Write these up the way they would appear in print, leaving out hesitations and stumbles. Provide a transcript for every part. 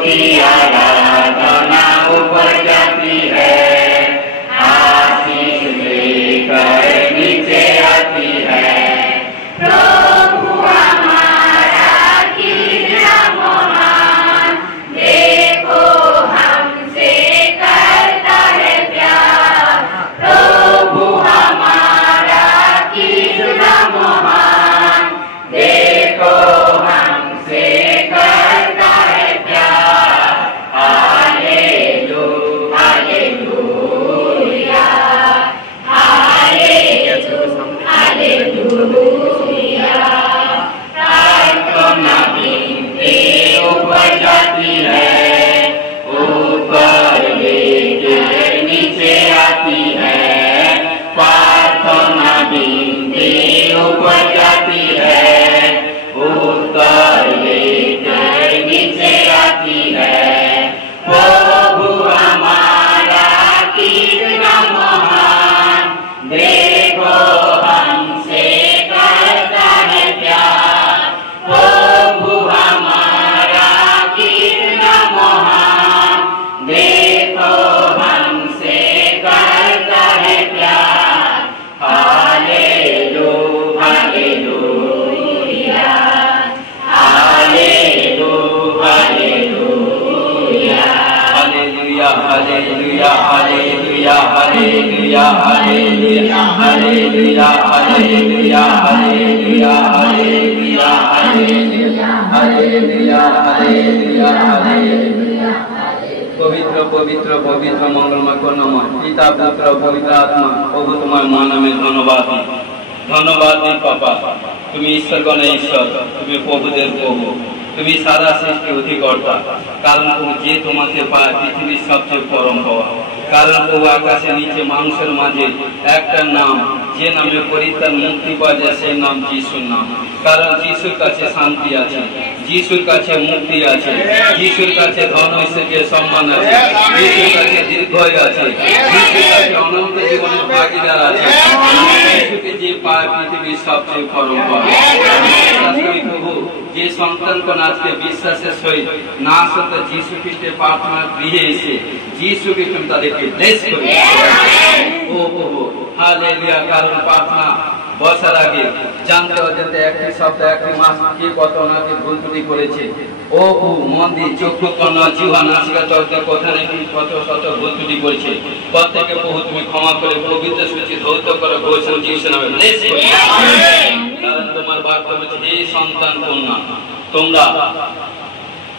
की आराधना ऊपर जाती है, आशीष लेकर नीचे आती है। प्रभु हमारा कितना महान, देखो हमसे करता है प्यार। प्रभु हमारा कितना महान, देखो हमसे करता है प्यार। Hallelujah, hallelujah, hallelujah. प्रार्थना बिनती ऊपर जाती है, ऊपर लेके नीचे आती है। प्रार्थना बिनती ऊपर जाती है, ऊपर लेके नीचे आती है। प्रभु हमारा कितना महान, देखो हमसे करता है प्यार। प्रभु हमारा कितना महान, देखो हमसे करता है प्यार। Hallelujah, hallelujah, hallelujah, hallelujah, hallelujah, hallelujah, hallelujah, hallelujah, hallelujah, hallelujah, hallelujah, hallelujah, hallelujah, hallelujah, hallelujah. पवित्र पवित्र पवित्र मंगलमय करुणामय पिता पुत्र पवित्र आत्मा, प्रभु तुम्हार मान में धन्यवाद धन्यवाद दी पापा। তুমি ঈশ্বরগণে ঈশ্বর, তুমি প্রভুদের প্রভু, তুমি সারা সৃষ্টি অধিকর্তা। কারণ প্রভু যে তোমাকে পায় পৃথিবীর সবচেয়ে পরম হওয়া। কারণ প্রভু আকাশের নিচে মানুষের মাঝে একটা নাম, যে নামে পরিত্রাণ মুক্তি পাওয়া যায়, সেই নাম যিশুর নাম। কারণ যিশুর কাছে শান্তি আছে, যিশুর কাছে মুক্তি আছে, যিশুর কাছে ধন ঐশ্বর্যের সম্মান আছে, যিশুর কাছে দীর্ঘায়ু আছে, যিশুর কাছে অনন্ত জীবনের ভাগীদার আছে। যিশুকে যে পায় পৃথিবীর সবচেয়ে পরম পায়। প্রভু যে সন্তানগণ আজকে বিশ্বাসের সহিত না আসতে যিশু খ্রিস্টের প্রার্থনা গৃহে এসে যিশু খ্রিস্ট তাদেরকে ব্লেস করে। ও প্রভু হালেলুয়া। কারণ প্রার্থনা বসার আগে জানতে অজান্তে একটি সপ্তাহ একটি মাস কে কত ওনাকে ভুল ত্রুটি করেছে। ও প্রভু মন দিয়ে চক্ষু কর্ণ জিহ্বা নাসিকা চর্চা কথা নাকি শত শত ভুল ত্রুটি করেছে। প্রত্যেকে প্রভু তুমি ক্ষমা করে পবিত্র সূচি ধৌত করে ঘোষণা যিশু নামে ব্লেস করে। কারণ তোমার বাক্য বলছে হে সন্তান কন্যা, তোমরা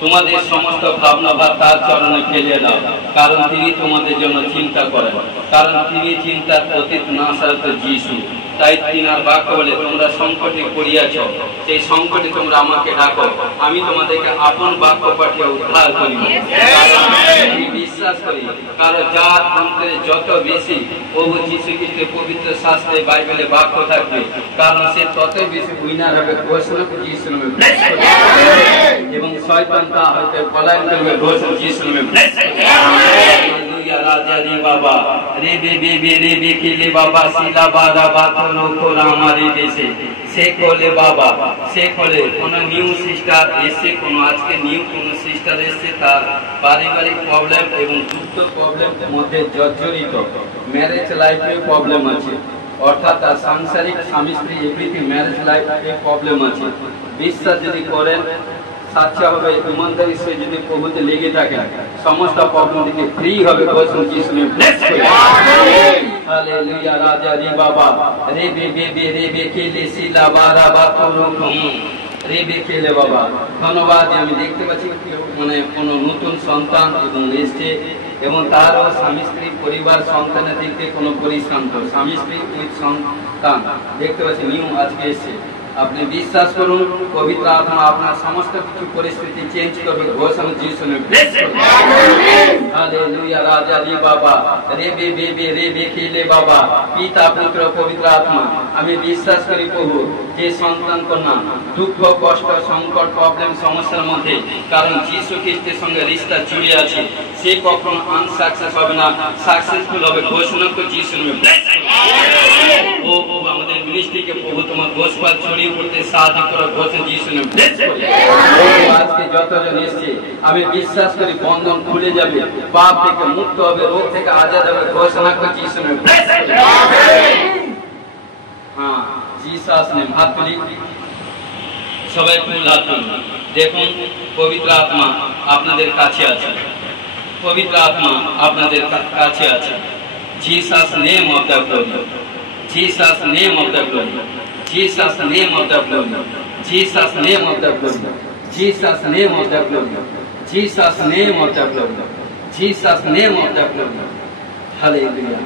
তোমাদের সমস্ত ভাবনা ভাব তার চরণে ফেলে দাও। কারণ তিনি তোমাদের জন্য চিন্তা করেন, কারণ তিনি চিন্তার অতীত না সারত যিশু। তাই তিনার বাক্য বলে তোমরা সংকটে পড়িয়াছ, সেই সংকটে তোমরা আমাকে ডাকো, আমি তোমাদেরকে আপন বাক্য পাঠিয়ে উদ্ধার করিব। আমি বিশ্বাস করি কারণ যার অন্তরে যত বেশি প্রভু যিশু খ্রিস্টের পবিত্র শাস্ত্রে বাইবেলে বাক্য থাকবে, কারণ সে ততই বেশি উইনার হবে। ঘোষণা যিশু নামে এবং শয়তান তা হইতে পলায়ন করবে। ঘোষণা যিশু নামে রাজা রে বাবা রে বে বে বে রে বে কেলে বাবা শিলা বাদা বাতনো কোরা আমারে দেশে সে কোলে বাবা সে কোলে কোন নিউ সিস্টার এসে কোন আজকে নিউ কোন সিস্টার এসে তার পারিবারিক প্রবলেম এবং যুক্ত প্রবলেম মধ্যে জর্জরিত, ম্যারেজ লাইফে প্রবলেম আছে, অর্থাৎ তার সাংসারিক স্বামী স্ত্রী এভরিথিং ম্যারেজ লাইফে প্রবলেম আছে। বিশ্বাস যদি করেন সাচ্চা হবে, ইমানদারি সে যদি প্রভুতে লেগে থাকে সমস্ত প্রবলেম থেকে ফ্রি হবে। ঘোষণা যিশু নামে ব্লেস করে। হালেলুয়া। রাজা রে বাবা রে বে বে বে রে বে কেলে শিলা বারা বাতরকম রে বে কেলে বাবা ধন্যবাদ। আমি দেখতে পাচ্ছি মানে কোন নতুন সন্তান এবং এসছে এবং তারও স্বামী স্ত্রী পরিবার সন্তানের দিক থেকে কোনো পরিশ্রান্ত স্বামী স্ত্রী উইথ সন্তান দেখতে পাচ্ছি নিউ আজকে এসছে। আপনি বিশ্বাস করুন পবিত্র আত্মা আপনার সমস্ত কিছু পরিস্থিতি চেঞ্জ করবে। ঘোষণা যিশু নামে ব্লেস করুন। হালেলুয়া। রাজা রে বাবা রে বে বে বে রে বে কেলে বাবা পিতা পুত্র পবিত্র আত্মা আমি বিশ্বাস করি প্রভু যে সন্তান কন্যা দুঃখ কষ্ট সংকট প্রবলেম সমস্যার মধ্যে, কারণ যিশু খ্রিস্টের সঙ্গে রিশতা জুড়ে আছে, সে কখনো আনসাকসেস হবে না, সাকসেসফুল হবে। ঘোষণা করে যিশু নামে ব্লেস করুন। ও আমাদের মিনিস্ট্রিকে প্রভু তোমার গোসপাল ছড়িয়ে পড়তে সাহায্য করো, ঘোষে যিশুর নামে ব্লেস করি। আজকে যতজন এসেছে আমি বিশ্বাস করি বন্ধন খুলে যাবে, পাপ থেকে মুক্ত হবে, রোগ থেকে আজাদ হবে, ঘোষণা করছি যিশুর নামে ব্লেস করি। হ্যাঁ, জিসাস নেম। হাত তুলি, সবাই ফুল হাত তুলুন। দেখুন পবিত্র আত্মা আপনাদের কাছে আছে, পবিত্র আত্মা আপনাদের কাছে আছে। Jesus name of the glory, Jesus name of the glory, Jesus name of the glory, Jesus name of the glory, Jesus name of the glory, Jesus name of the glory, Jesus name of the glory. Hallelujah,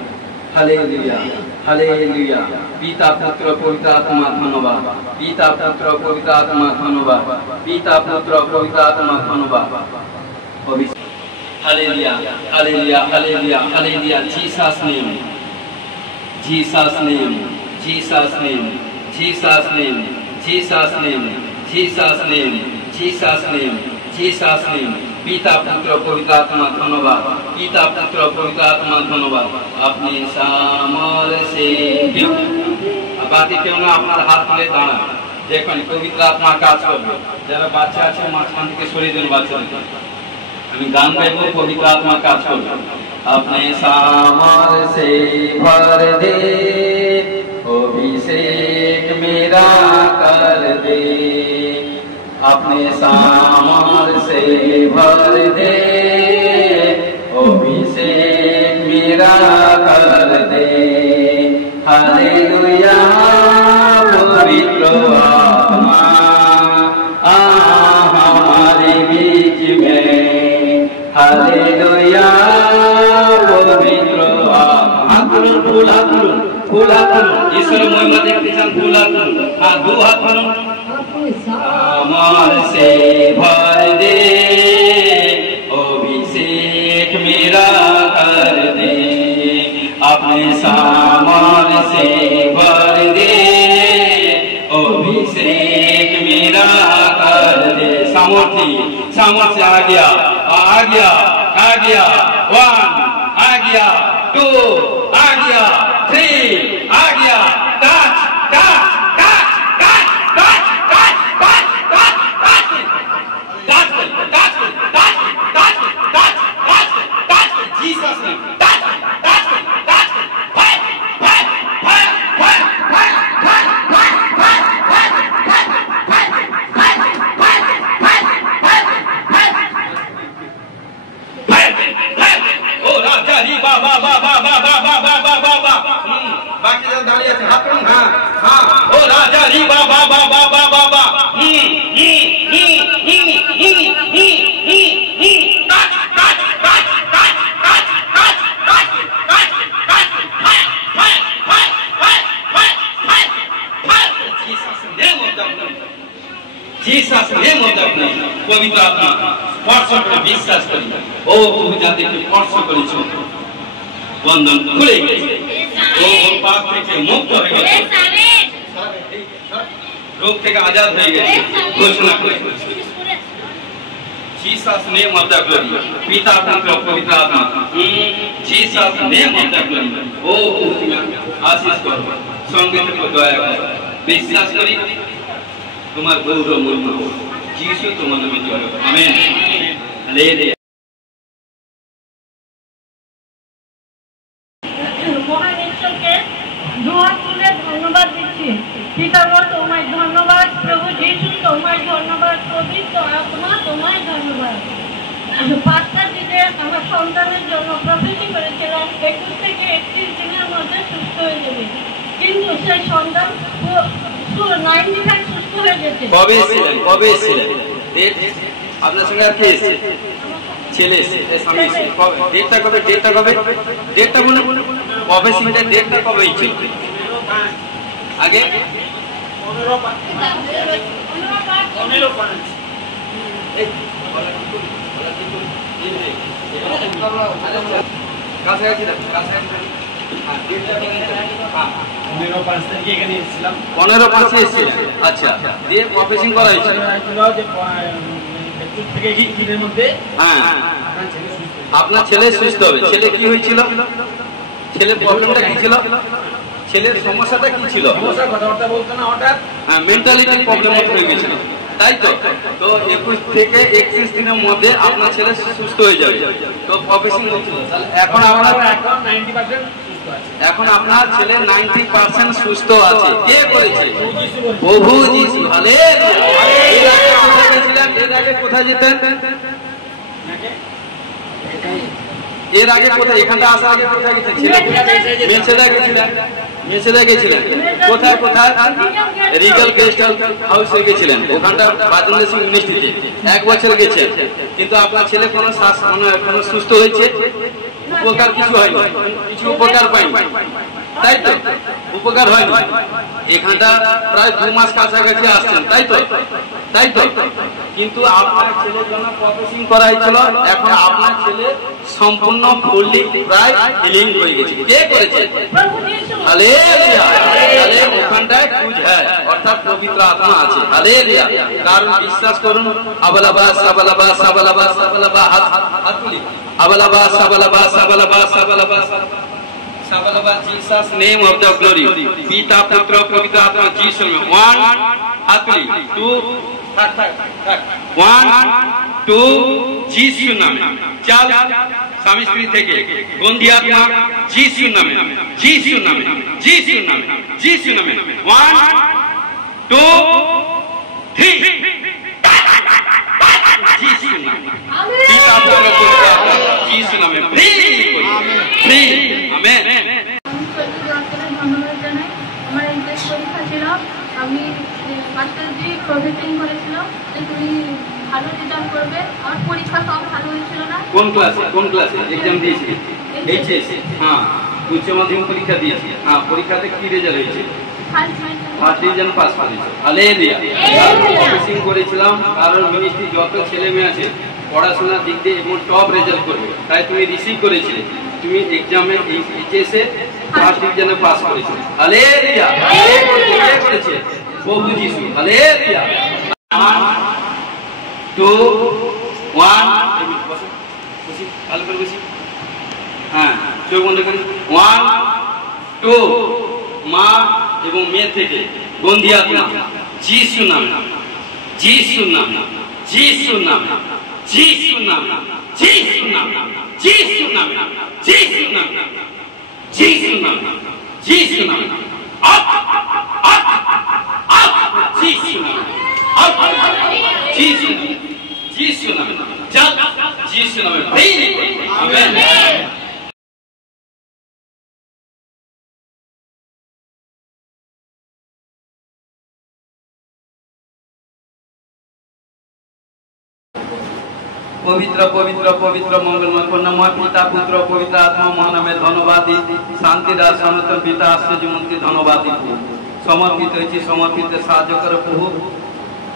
hallelujah, hallelujah. পিতা পুত্র পবিত্র আত্মা ধন্যবাদ, পিতা পুত্র পবিত্র আত্মা ধন্যবাদ, পিতা পুত্র পবিত্র আত্মা ধন্যবাদ। Hallelujah, hallelujah, hallelujah, hallelujah. Jesus name, Jesus name, Jesus name, Jesus name, Jesus name, Jesus name, Jesus name, Jesus name. পিতা পুত্র পবিত্র আত্মা ধন্যবাদ, পিতা পুত্র পবিত্র আত্মা ধন্যবাদ। আপনি সামর সে বাতি কেউ না, আপনার হাত তুলে দাঁড়ান, দেখুন পবিত্র আত্মা কাজ করবে। যারা বাচ্চা আছে মাঝখান থেকে সরিয়ে দেন বাচ্চাদেরকে। আমি গান গাইব, পবিত্র আত্মা কাজ করবে। আপনি সামর সে ভর দে, অভিষেক মেরা কর দে, अपने सामर से भर दे, अभिषेक मेरा कर दे। हालेलुया, पवित्र आत्मा हमारे बीच में। हालेलुया, पवित्र आत्मा। फूल हाथ तुलुन, फूल हाथ तुलुन, ईश्वर महिमा देखते चान, फूल हाथ तुलुन। हाँ, दो हाथ तुलुन। सामर से भर दे, अभिषेक मेरा कर दे, अपने सामर से भर दे, अभिषेक मेरा कर दे। सामर्थी, सामर्थ्य आ गया, आ गया, आ गया। 1 आ गया, 2 आ गया, 3 आ गया। Touch touch touch touch touch touch touch touch touch touch touch touch touch touch touch Jesus name. Touch touch touch fire fire fire fire fire ओ राजा जी बाबा बाबा बाबा बाबा बाबा बाबा। बाकी सब दाढ़ी আছে হাত করুন। हां हां ओ राजा जी बाबा बाबा बाबा बाबा। Touch touch touch touch touch touch touch touch touch fire fire fire fire fire fire Jesus name of the name, Jesus name of the name. पवित्र आत्मा স্পর্শ করে বিশ্বাস করি, ও তুমি যাদেরকে স্পর্শ করেছো বন্ধন খুলে গেছে, ও পাপ থেকে মুক্ত হয়ে গেছে, রোগ থেকে আজাদ হয়ে গেছে। ঘোষণা করে Jesus name of the glory, पिता पुत्र पवित्र आत्मा। Jesus name of the glory. ओ তুমি আশীষ করো, সঙ্গে থেকে দয়া করো, বিশ্বাস করি তোমার গৌরব মহিমা যিশু তোমার নামে জয় হোক। আমেন। হালেলুয়া। মহান ঈশ্বরকে দুহাত তুলে ধন্যবাদ দিচ্ছি। পিতাগো তোমায় ধন্যবাদ, প্রভু যিশু তোমায় ধন্যবাদ, পবিত্র আত্মা তোমায় ধন্যবাদ। পাঁচটা দিনে আমার সন্তানের জন্য প্রফেসি করেছিলাম 21 থেকে 31 দিনের মধ্যে সুস্থ হয়ে যাবে, কিন্তু সেই সন্তান 95 সুস্থ হয়ে গেছে। কবে ছিলেন, কবে ছিলেন? আপনার সঙ্গে আর কে এসেছে? ছেলে এসেছে, স্বামী এসেছে। কবে? ডেটটা কবে? ডেটটা কবে? ডেটটা বলে কবে ছিলেন? ডেটটা কবে ছিল? আগে 15 এসেছিল। আচ্ছা, দিয়ে প্রফেসিং করা হয়েছিল। হ্যাঁ, আপনার ছেলে সুস্থ হবে। ছেলে কি হয়েছিল? ছেলে প্রবলেমটা কি ছিল? ছেলের সমস্যাটা কি ছিল? সমস্যা কথাবার্তা বলতো না, হঠাৎ হ্যাঁ, মেন্টালিটি প্রবলেম হয়ে গেছিল, তাই তো? তো 21 থেকে 31 দিনের মধ্যে আপনার ছেলে সুস্থ হয়ে যাবে। তো প্রফেশন হচ্ছিল, এখন আপনার এখন 90% সুস্থ আছে। এখন আপনার ছেলে 90% সুস্থ আছে। কে করেছে? প্রভু যিশু। হালেলুয়া। এর আগে কোথায় গেছিলেন? এর আগে কোথায় যেতেন? এর আগে কোথায়, এখানটা আসার আগে কোথায় গেছিলেন? মেছেদা গেছিলেন। মেছেদা গেছিলেন কোথায় কোথায়? রিগাল গেস্ট হাউসে গেছিলেন, ওখানটা বাজেন্দ্র সিং ইউনিভার্সিটিতে 1 বছর গেছেন। কিন্তু আপনার ছেলে কোনো সুস্থ হয়েছে? উপকার কিছু হয়নি, কিছু উপকার পাইনি, তাই তো? উপকার হয়নি। এখানটা প্রায় 2 মাস কাছাকাছি আসছেন, তাই তো? তাই তো? কিন্তু আপনার ছেলের জন্য প্রসেসিং করা হয়েছিল, এখন আপনার ছেলে সম্পূর্ণ ফুললি প্রায় হিলিং হয়ে গেছে। কে করেছে? হালেলুয়া। তাহলে ওখানটায় কুছ হ্যায়, অর্থাৎ পবিত্র আত্মা আছে। হালেলুয়া। কারণ বিশ্বাস করুন, আবালাবা সাবালাবা সাবালাবা সাবালাবা, হাত তুলি, আবালাবা সাবালাবা সাবালাবা সাবালাবা সাবালাবা। Jesus name of the glory, পিতা পুত্র পবিত্র আত্মা যিশু। 1 হাত তুলি, 2 1 2 যিশু নামে। চাল স্বামী স্ত্রী থেকে গন্ধি আত্মা যিশু নামে, যিশু নামে, যিশু নামে, যিশু নামে। 1 2 3 যিশু নামে। পিতা পুত্র পবিত্র আত্মা যিশু নামে ফ্রি ফ্রি। আমেন। ধন্যবাদ জানাই। আমার এমপিএস পরীক্ষা ছিল, আমি মাস্টারজি প্রফেসিং করেছিল যে তুমি ভালো রেজাল্ট করবে। আমার পরীক্ষা সব ভালো হয়েছিল না। কোন ক্লাসে এক্সাম দিয়েছি? এইচএস। হ্যাঁ, উচ্চ মাধ্যমিক পরীক্ষা দিয়েছি। হ্যাঁ, পরীক্ষাতে কি রেজাল্ট হয়েছে? ফার্স্ট ডিভিশন পাস করেছি। হালেলুয়া। প্রফেসিং করেছিলাম, কারণ মিনিস্ট্রি যত ছেলে মেয়ে আছে পড়াশোনার দিক দিয়ে এবং টপ রেজাল্ট করবে, তাই তুমি রিসিভ করেছিলে। তুমি এক্সামে এইচএসে ফার্স্ট ডিভিশনে পাস করেছিলে। হালেলুয়া। কে করেছে? প্রভু যিশু। হালেলুয়া। 1 2 1 ভালো করে বসি। হ্যাঁ, চোখ বন্ধ করি। 1 2 মা এবং মেয়ে থেকে গন্ধি আত্মা যিশু নাম, যিশু নাম, যিশু নাম, যিশু নাম, যিশু নাম, যিশু নাম, যিশু নাম, যিশু নাম, যিশু নাম। আপ আপ আপ যিশু নাম, আপ যিশু, যিশু নাম, যা যিশু নামে। আমেন। পবিত্র পবিত্র পবিত্র মঙ্গলময় কন্যাময় পিতা পুত্র পবিত্র আত্মা মহানামে ধন্যবাদ। শান্তিদার সনাতন পিতা আশ্চর্যমন্ত্রী ধন্যবাদ। সমর্পিত হয়েছি, সমর্পিত সাহায্য করো প্রভু,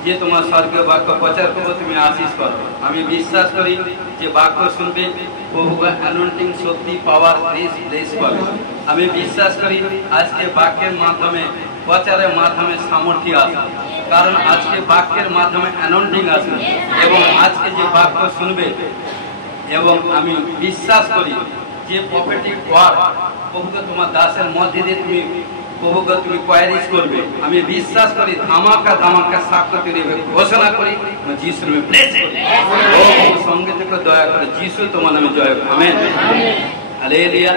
যে তোমার স্বর্গীয় বাক্য প্রচার করবো, তুমি আশীষ করো। আমি বিশ্বাস করি যে বাক্য শুনবে প্রভু অ্যানোইন্টিং শক্তি পাওয়ার গ্রেস পাবে। আমি বিশ্বাস করি আজকে বাক্যের মাধ্যমে, প্রচারের মাধ্যমে সামর্থ্য আসবে, কারণ আজকে বাক্যের মাধ্যমে অ্যানোইন্টিং আসবে এবং আজকে যে বাক্য শুনবে, এবং আমি বিশ্বাস করি যে প্রফেটিক ওয়ার্ড প্রভুকে তোমার দাসের মধ্যে দিয়ে তুমি প্রভুকে তুমি কোয়ারিজ করবে। আমি বিশ্বাস করি ধামাকা ধামাকা সাক্ষ্য তৈরি হবে। ঘোষণা করি যিশু নামে ব্লেস। ও সঙ্গে থেকে দয়া করে যিশু তোমার নামে জয় হোক। আমেন। হালেলুয়া।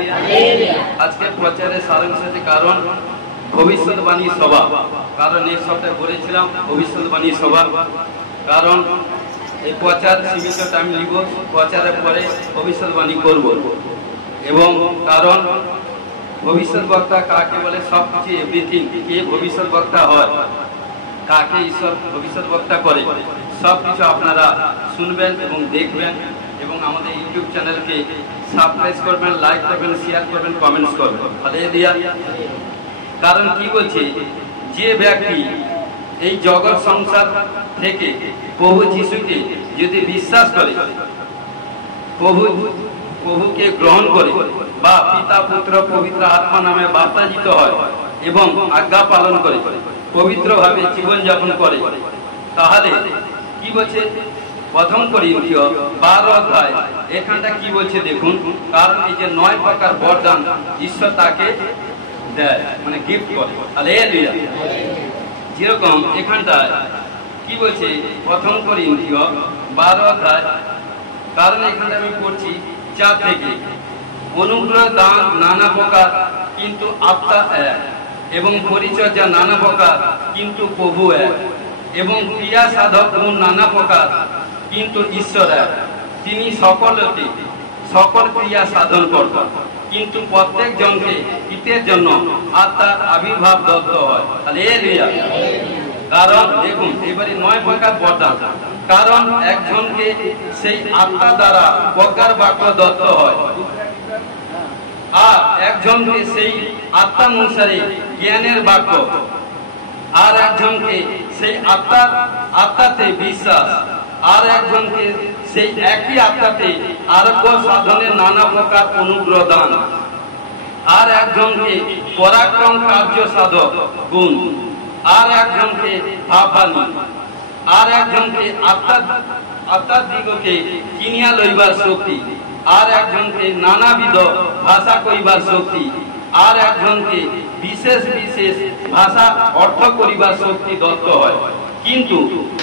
আজকে প্রচারের সারাংশ হচ্ছে কারণ ভবিষ্যৎবাণী সভা, কারণ এই সপ্তাহে বলেছিলাম ভবিষ্যৎবাণী সভা, কারণ এই প্রচার সীমিত টাইম নিব, প্রচারের পরে ভবিষ্যৎবাণী করব। এবং কারণ ভবিষ্যৎ বক্তা কাকে বলে? সব কিছু এভরিথিং। কে ভবিষ্যৎ বক্তা হয়, কাকে ঈশ্বর ভবিষ্যৎ বক্তা করে, সব কিছু আপনারা শুনবেন এবং দেখবেন। এবং আমাদের ইউটিউব চ্যানেলকে সাবস্ক্রাইব করবেন, লাইক করবেন, শেয়ার করবেন, কমেন্টস করবেন। হালেলুয়া। কারণ কি বলছে, যে ব্যক্তি এই জগৎ সংসার থেকে প্রভু যিশুকে যদি বিশ্বাস করে, প্রভুকে গ্রহণ করে বা পিতা পুত্র পবিত্র আত্মা নামে বাপ্তাজিত হয় এবং আজ্ঞা পালন করে, পবিত্রভাবে জীবনযাপন করে, তাহলে কি বলছে? প্রথম করিন্থীয় 12 অধ্যায় এখানটা কি বলছে দেখুন। কারণ এই যে 9 প্রকার বরদান ঈশ্বর তাকে দেয়, মানে গিফট করে। হালেলুয়া। যেরকম এখানটায় কি বলছে, প্রথম করিন্থীয় 12 অধ্যায়, কারণ এখানে আমি পড়ছি 4 থেকে, অনুগ্রহ দান নানা প্রকার কিন্তু আত্মা এক, এবং পরিচর্যা নানা প্রকার কিন্তু প্রভু এক, এবং ক্রিয়া সাধক গুণ নানা প্রকার কিন্তু ঈশ্বর এক। তিনি সকলকে সকল ক্রিয়া সাধন করতেন, কিন্তু প্রত্যেক জনকে হিতের জন্য আত্মার আবির্ভাব দত্ত হয়। হালেলুয়া। কারণ দেখুন এবারে 9 প্রকার বরদান, কারণ একজনকে সেই আত্মা দ্বারা প্রজ্ঞার বাক্য দত্ত হয়, আর একজনকে সেই আত্মানুসারে জ্ঞানের বাক্য, আর একজনকে সেই আত্মাতে বিশ্বাস, আর একজনকে সেই একই আত্মাতে আরোগ্য সাধনের নানা প্রকার অনুগ্রহ দান, আর একজনকে পরাক্রম কার্য সাধক গুণ, আর একজনকে ভাববাণী, আর একজনকে আত্মার দিগকে কিনিয়া লইবার শক্তি, আর একজনকে নানাবিধ ভাষা কইবার শক্তি, আর একজনকে বিশেষ বিশেষ ভাষা অর্থ করিবার শক্তি দত্ত হয়। কিন্তু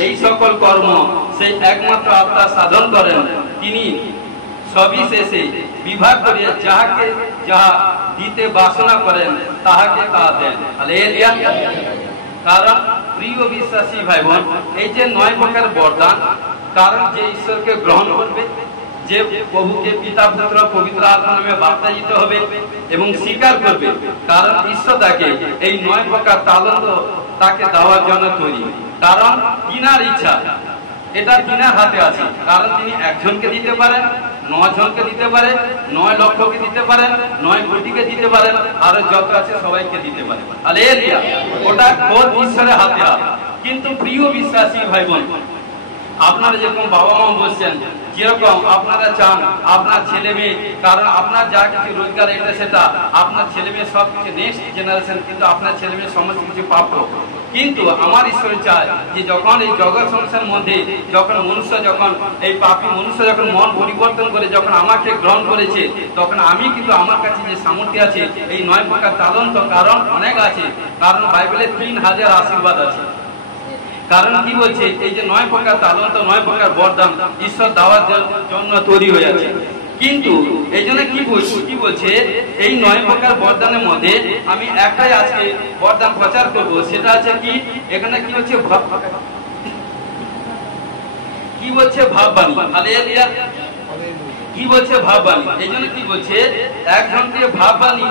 এই সকল কর্ম সেই একমাত্র আত্মা সাধন করেন, তিনি সবিশেষে বিভাগ করিয়া যাহাকে যাহা দিতে বাসনা করেন তাহাকে তাহা দেন। হালেলুয়া। কারণ প্রিয় বিশ্বাসী ভাই বোন, এই যে 9 প্রকার বরদান, কারণ যে ঈশ্বরকে গ্রহণ করবে, যে প্রভুকে পিতা পুত্র পবিত্র আত্মা নামে বাপ্তায়িত হবে এবং স্বীকার করবে, কারণ ঈশ্বর তাকে এই 9 প্রকার তালন্ত তাকে দেওয়ার জন্য তৈরি। কারণ তিনার ইচ্ছা, এটা তিনার হাতে আছে। কারণ তিনি একজনকে দিতে পারেন, 9 জনকে দিতে পারেন, 9 লক্ষকে দিতে পারেন, 9 কোটিকে দিতে পারেন, আর যত আছে সবাইকে দিতে পারেন। হালেলুয়া। ওটা খোদ ঈশ্বরের হাতে আছে। কিন্তু প্রিয় বিশ্বাসী ভাই বোন, আপনারা যেরকম বাবা মা বলছেন, যেরকম আপনারা চান আপনার ছেলে মেয়ে, কারণ আপনার যা কিছু রোজগার এটা সেটা আপনার ছেলে মেয়ে সব কিছু নেক্সট জেনারেশন, কিন্তু আপনার ছেলে মেয়ে সমস্ত কিছু প্রাপ্য। কিন্তু আমার ঈশ্বর চায় যে যখন এই জগৎ সংসারের মধ্যে যখন মনুষ্য, যখন এই পাপী মনুষ্য যখন মন পরিবর্তন করে যখন আমাকে গ্রহণ করেছে, তখন আমি কিন্তু আমার কাছে যে সামর্থ্য আছে এই 9 প্রকার তালন্ত, কারণ অনেক আছে, কারণ বাইবেলে 3000 আশীর্বাদ আছে। কারণ কি বলছে, এই যে 9 প্রকার তালন্ত, 9 প্রকার বরদান ঈশ্বর দেওয়ার জন্য তৈরি হয়ে আছে। কিন্তু এই জন্য কি বলছে, এই 9 প্রকার বরদানের মধ্যে আমি একটাই আজকে বরদান প্রচার করব, সেটা আছে কি, এখানে কি হচ্ছে, কি বলছে ভাববাণী। হালেলুয়া। কি বলছে ভাববাণী। এই জন্য কি বলছে, একজনকে ভাববাণী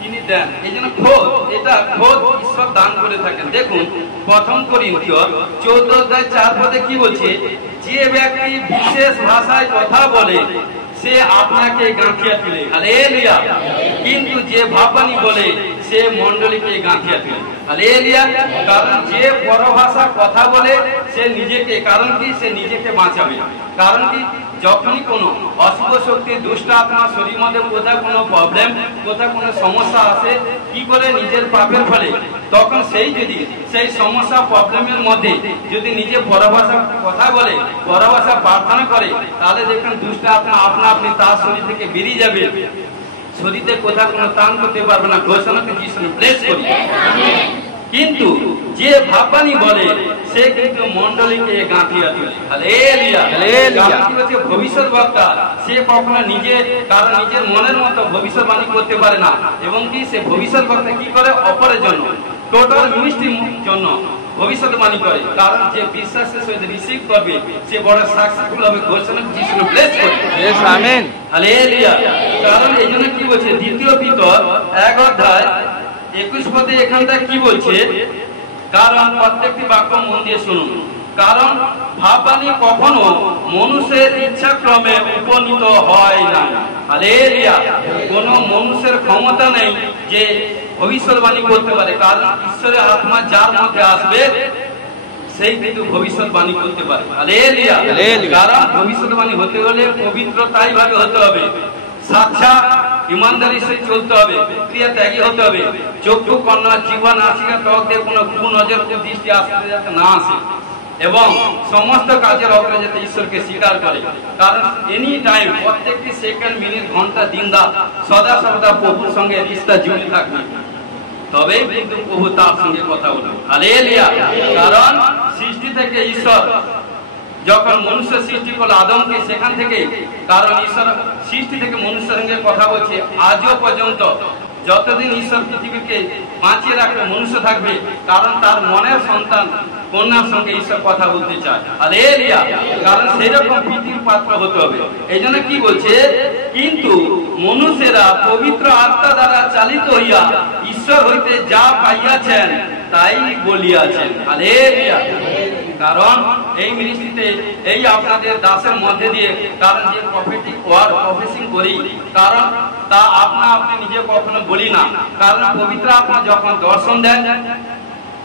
তিনি দেন, এই জন্য খোদ, এটা খোদ ঈশ্বর দান করে থাকেন। দেখুন প্রথম করিন্থীয় 14 অধ্যায় 4 পদে কি বলছে, যে ব্যক্তি বিশেষ ভাষায় কথা বলে সে আপনাকে গাঁথিয়া তুলে। হালেলুয়া। কিন্তু যে ভাববাণী বলে সে মণ্ডলীকে গাঁথিয়া তুলে। হালেলুয়া। কারণ যে পরভাষা কথা বলে সে নিজেকে, কারণ কি, সে নিজেকে বাঁচাবে। কারণ কি, যখনই কোনো অশুভ শক্তি দুষ্ট আত্মা শরীর মধ্যে কোথায় কোনো প্রবলেম, কোথায় কোনো সমস্যা আসে, কি করে নিজের পাপের ফলে, তখন সেই যদি সেই সমস্যা প্রবলেমের মধ্যে যদি নিজে পরভাষা কথা বলে, পরভাষা প্রার্থনা করে, তাহলে দেখবেন দুষ্ট আত্মা আপনা আপনি তার শরীর থেকে বেরিয়ে যাবে, শরীরে কোথাও কোনো টান করতে পারবে না। ঘোষণাকে যিশু প্রেস করি। কিন্তু যে ভাববাণী বলে সে কিন্তু মণ্ডলীকে গাঁথিয়া তোলে। হালেলুয়া। হালেলুয়া। ভবিষ্যৎ বক্তা সে কখনো কারণ নিজের মনের মতো ভবিষ্যৎবাণী করতে পারে না, এবং কি সে ভবিষ্যৎ বক্তা কি করে, অপরের জন্য, টোটাল মিনিস্ট্রির জন্য ভবিষ্যৎবাণী করে। কারণ যে বিশ্বাসের সহিত রিসিভ করবে সে বড় সাকসেসফুল হবে। ঘোষণা যিশু প্রেস করি। আমেন। হালেলুয়া। কারণ এই জন্য কি বলছে, 2 পিতর 1 অধ্যায় 21 পদে এখানটা কি বলছে, কারণ প্রত্যেকটি বাক্য মন দিয়ে শুনুন, কারণ ভাববাণী কখনো মানুষের ইচ্ছাক্রমে উপনীত হয় না। হালেলুয়া। কোন মানুষের ক্ষমতা নেই যে ভবিষ্যৎবাণী করতে পারে, কারণ ঈশ্বরের আত্মা যার মধ্যে আসবে সেই কিন্তু ভবিষ্যৎবাণী করতে পারে। হালেলুয়া। কারণ ভবিষ্যৎবাণী হতে হলে পবিত্রতাই ভাবে হতে হবে, সাক্ষাৎ ইমানদারি সে চলতে হবে, ক্রিয়া ত্যাগী হতে হবে, চক্ষু কন্যা জীবন আসিকা ত্বক দিয়ে কোনো কুনজর দৃষ্টি আসতে যাতে না আসে, এবং সমস্ত কাজের অগ্রে যাতে ঈশ্বরকে স্বীকার করে। কারণ এনি টাইম, প্রত্যেকটি সেকেন্ড মিনিট ঘন্টা দিন রাত সদা সর্বদা প্রভুর সঙ্গে রিস্তা জুড়ে থাকবে। তবেই কিন্তু প্রভু তার সঙ্গে কথা বলবে। হালেলুয়া। কারণ সৃষ্টি থেকে ঈশ্বর যখন মনুষ্য সৃষ্টি করলো আদমকে, সেখান থেকে কারণ ঈশ্বর সৃষ্টি থেকে মনুষ্যের সঙ্গে কথা বলছে আজও পর্যন্ত। যতদিন ঈশ্বর পৃথিবীকে বাঁচিয়ে রাখবে মনুষ্য থাকবে, কারণ তার মনের সন্তান কন্যার সঙ্গে ঈশ্বর কথা বলতে চায়। হালেলুয়া। কারণ সেরকম পৃথিবীর পাত্র হতে হবে। এই জন্য কি বলছে, কিন্তু মনুষ্যেরা পবিত্র আত্মা দ্বারা চালিত হইয়া ঈশ্বর হইতে যা পাইয়াছেন তাই বলিয়াছেন। হালেলুয়া। কারণ এই মিনিস্ট্রিতে এই আপনাদের দাসের মধ্যে দিয়ে কারণ যে প্রফেটিক ওয়ার্ড প্রফেসিং করি, কারণ তা আপনি নিজে কখনো বলি না। কারণ পবিত্র আত্মা যখন দর্শন দেন,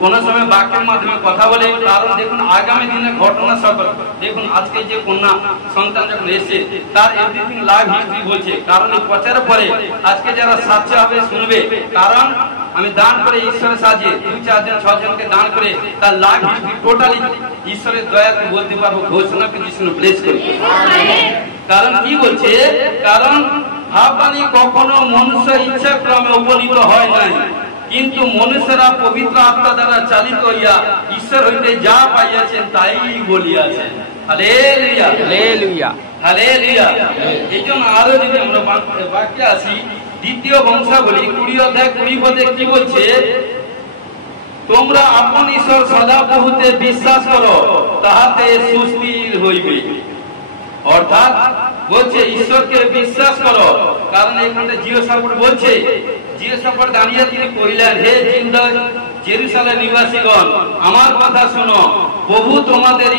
কোন সময় বাক্যের মাধ্যমে কথা বলে, কারণ দেখুন আগামী দিনে ঘটনা সকল দেখুন আজকে যে কন্যা সন্তান যখন এসে তার এভরিথিং লাইভ হিস্ট্রি বলছে। কারণ এই প্রচারের পরে আজকে যারা সাচ্চা হবে শুনবে, কারণ আমি দান করে ঈশ্বরের সাহায্যে 2-4 জন 6 জনকে দান করে তার লাইভ হিস্ট্রি টোটালি ঈশ্বরের দয়াতে বলতে পারবো, ঘোষণা করে যিশু ব্লেস করি। কারণ কি বলছে, কারণ ভাববানি কখনো মনুষ্য ইচ্ছা ক্রমে উপনীত হয় নাই, কিন্তু মনুষ্যরা পবিত্র আত্মা দ্বারা চালিত হইয়া ঈশ্বর হইতে যা পাইয়াছেন তাই বলিয়াছেন। Hallelujah, hallelujah, hallelujah. এই জন্য আরো যদি আমরা বাক্যে আসি, দ্বিতীয় বংশাবলী 20 অধ্যায় 20 পদে কি বলছে, তোমরা আপন ঈশ্বর সদাপ্রভুতে বিশ্বাস করো, তাহাতে সুস্থির হইবে। অর্থাৎ বলছে ঈশ্বরকে বিশ্বাস করো। কারণ এখানে জিওসাফট বলছে, জিওসাফট দাঁড়িয়ে তিনি কইলেন, হে জিন্দা জেরুসালেম নিবাসীগণ, আমার কথা শোনো, প্রভু তোমাদের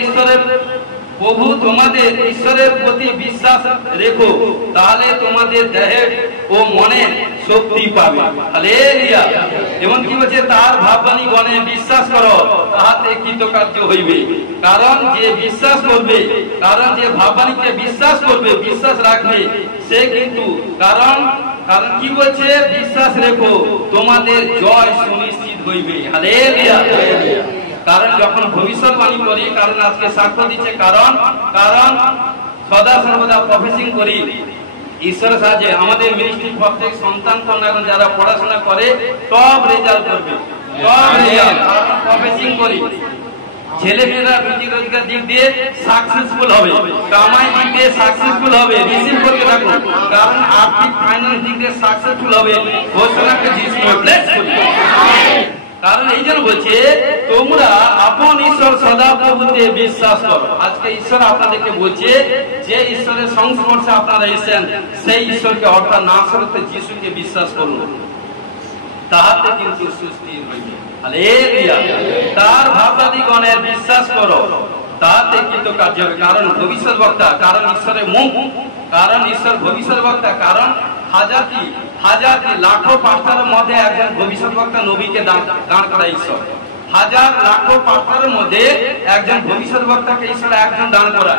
ঈশ্বরের প্রতি বিশ্বাস রেখো, তাহলে তোমাদের দেহের ও মনে শক্তি পাবে। হালেলুয়া। এবং কি বলছে, তার ভাববাণী গণে বিশ্বাস করো, তাহাতে কৃতকার্য হইবে। কারণ যে বিশ্বাস করবে, কারণ যে ভাববাণীকে বিশ্বাস করবে, বিশ্বাস রাখবে, সে কিন্তু কারণ কি বলছে, বিশ্বাস রেখো, তোমাদের জয় সুনিশ্চিত হইবে। হালেলুয়া। কারণ যখন ভবিষ্যৎবাণী করি, কারণ আজকে সাক্ষ্য দিচ্ছে, কারণ সদা সর্বদা প্রফেসিং করি ঈশ্বরের সাহায্যে আমাদের মিনিস্ট্রি প্রত্যেক সন্তান কন্যা যারা পড়াশোনা করে সব রেজাল্ট করবে, সব রেজাল্ট প্রফেসিং করি। ছেলে মেয়েরা রুজি রোজগার দিক দিয়ে সাকসেসফুল হবে, কামাই দিক দিয়ে সাকসেসফুল হবে, রিসিভ করতে থাকুন। কারণ আর্থিক ফাইন্যান্স দিক দিয়ে সাকসেসফুল হবে। ঘোষণাকে যিশু ব্লেস করি। কারণ এই জন্য বলছে, তোমরা আপন ঈশ্বর সদাপ্রভুতে বিশ্বাস করো। আজকে ঈশ্বর আপনাদেরকে বলছে, যে ঈশ্বরের সংস্পর্শে আপনারা এসেছেন সেই ঈশ্বরকে, অর্থাৎ নাসরতে যিশুকে বিশ্বাস করুন, তাহাতে কিন্তু সুস্থির হইবে। হালেলুয়া। তার ভাববাদীগণের বিশ্বাস করো, তাহাতে কৃতকার্য হবে। কারণ ভবিষ্যৎ বক্তা, কারণ ঈশ্বরের মুখ, কারণ ঈশ্বর ভবিষ্যৎ বক্তা। কারণ হাজারটি লাখো পাস্টারের মধ্যে একজন ভবিষ্যৎ বক্তা নবীকে দাঁড় করা ঈশ্বর। হাজার লাখো পাস্টারের মধ্যে একজন ভবিষ্যৎ বক্তাকে ঈশ্বর একজন দাঁড় করা।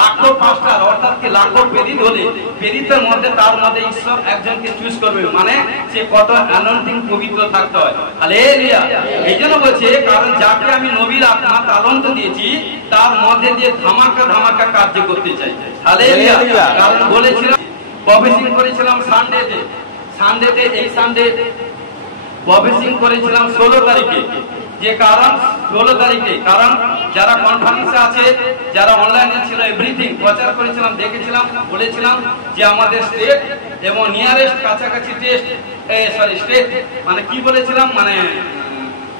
লাখো পাস্টার অর্থাৎ কি লাখো প্রেরিত হলে প্রেরিতের মধ্যে তার মধ্যে ঈশ্বর একজনকে চুজ করবে, মানে সে কত অ্যানয়েন্টিং পবিত্র থাকতে হয়। হালেলুয়া। এই জন্য বলছে, কারণ যাকে আমি নবীর আত্মা তালন্ত দিয়েছি তার মধ্যে দিয়ে ধামাকা কার্য করতে চাই। হালেলুয়া। কারণ বলেছিলাম, প্রফেসিং করেছিলাম সানডেতে এই সানডে প্রফেসিং করেছিলাম 16 তারিখে, যে কারণ 16 তারিখে, কারণ যারা কনফারেন্সে আছে, যারা অনলাইনে ছিল, এভরিথিং প্রচার করেছিলাম, দেখেছিলাম, বলেছিলাম যে আমাদের স্টেট এবং নিয়ারেস্ট কাছাকাছি স্টেট মানে কি বলেছিলাম, মানে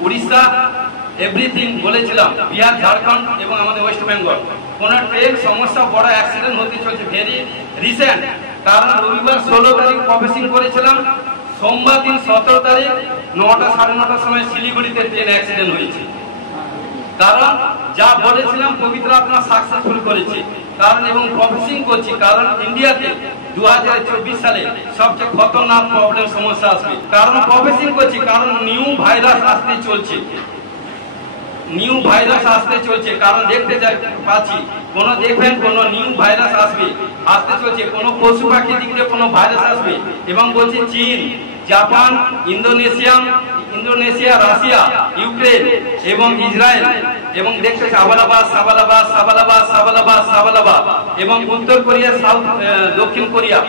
উড়িষ্যা, এভরিথিং বলেছিলাম, বিহার, ঝাড়খণ্ড এবং আমাদের ওয়েস্ট বেঙ্গল। কোন ট্রেন সমস্যা, বড় অ্যাক্সিডেন্ট হতে চলছে ভেরি রিসেন্ট। কারণ রবিবার 16 তারিখ প্রফেসিং করেছিলাম, সোমবার দিন 17 তারিখ 9টা 9:30 সময় শিলিগুড়িতে ট্রেন অ্যাক্সিডেন্ট হয়েছে। কারণ যা বলেছিলাম পবিত্র আত্মা সাকসেসফুল করেছে। কারণ এবং প্রফেসিং করছি, কারণ ইন্ডিয়াতে 2024 সালে সবচেয়ে খতরনাক প্রবলেম সমস্যা আসবে। কারণ প্রফেসিং করছি, কারণ নিউ ভাইরাস আসতে চলছে, নিউ ভাইরাস আসতে চলছে। কারণ দেখতে পাচ্ছি দেখবেন কোন নিউ ভাইরাস আসতে চলছে, কোন পশু পাখি দিক দিয়ে কোন ভাইরাস আসবে। এবং বলছে চীন, জাপান, ইন্দোনেশিয়া, রাশিয়া, ইউক্রেন এবং ইসরায়েল, এবং দেখতে সাবালাবাদ এবং উত্তর কোরিয়া, দক্ষিণ কোরিয়া,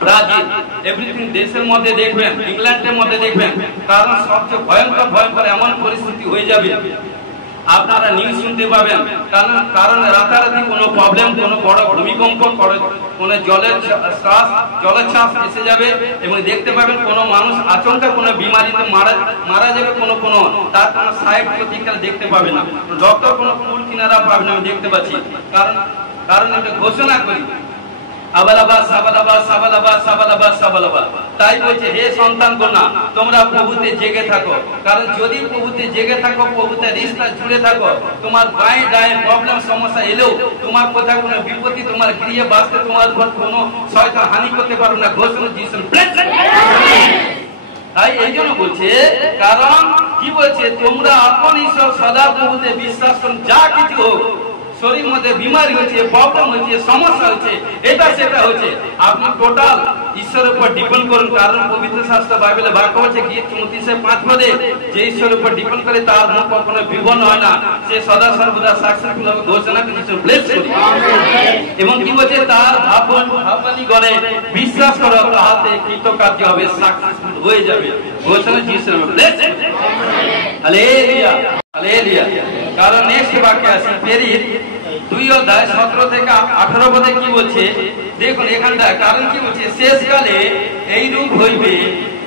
ব্রাজিল এভরিথিং দেশের মধ্যে দেখবেন, ইংল্যান্ডের মধ্যে দেখবেন, কারণ সবচেয়ে ভয়ঙ্কর এমন পরিস্থিতি হয়ে যাবে আপনারা নিউজ শুনতে পাবেন। কারণ রাতারাতি কোনো প্রবলেম, কোনো বড় ভূমিকম্প, কোনো জলোচ্ছ্বাস এসে যাবে এবং দেখতে পাবেন কোনো মানুষ আচমকা কোনো বিমারিতে মারা যাবে, কোনো তার কোনো সাইড প্রতিকার দেখতে পাবে না, ডক্টর কোনো কুল কিনারা পাবে না। আমি দেখতে পাচ্ছি কারণ এটা ঘোষণা করি তাই বলছে হে সন্তান কন্যা তোমরা প্রভুতে জেগে থাকো, কারণ যদি প্রভুতে জেগে থাকো, প্রভুতে রিশতা জুড়ে থাকো, তোমার গায়ে গায়ে প্রবলেম সমস্যা এলেও তোমার কোথাও কোনো বিপত্তি তোমার গৃহে বাঁচতে তোমার উপর কোনো শয়তান হানি করতে পারবে না। ঘোষণা দিয়েছেন। তাই এই জন্য বলছে, কারণ কি বলছে, তোমরা আপন ঈশ্বর সদা প্রভুতে বিশ্বাস করুন। যা কিছু হোক, শরীর মধ্যে বিমারি হচ্ছে, প্রবলেম হচ্ছে, সমস্যা হচ্ছে, এটা সেটা হচ্ছে, আপনি টোটাল ঈশ্বরের উপর ডিপেন্ড করুন। কারণ পবিত্র শাস্ত্র বাইবেলে বাক্য হচ্ছে গীত 34:5 যে ঈশ্বরের উপর ডিপেন্ড করে তার মুখ কখনো বিবর্ণ হয় না, সে সদা সর্বদা সাকসেসফুল হবে। ঘোষণা করেছে, ব্লেস করি। এবং কি বলছে, তার ভাববাণী গণে বিশ্বাস করো, তাহাতে কৃতকার্য হবে, সাকসেসফুল হয়ে যাবে। ঘোষণা যিশুর নামে, ব্লেস। Hallelujah, hallelujah. কারণ নেক্সট বাক্যে আছে ফেরির 2:17 থেকে 18 পদে কি বলছে দেখুন এখানটা। কারণ কি বলছে, শেষকালে এই রূপ হইবে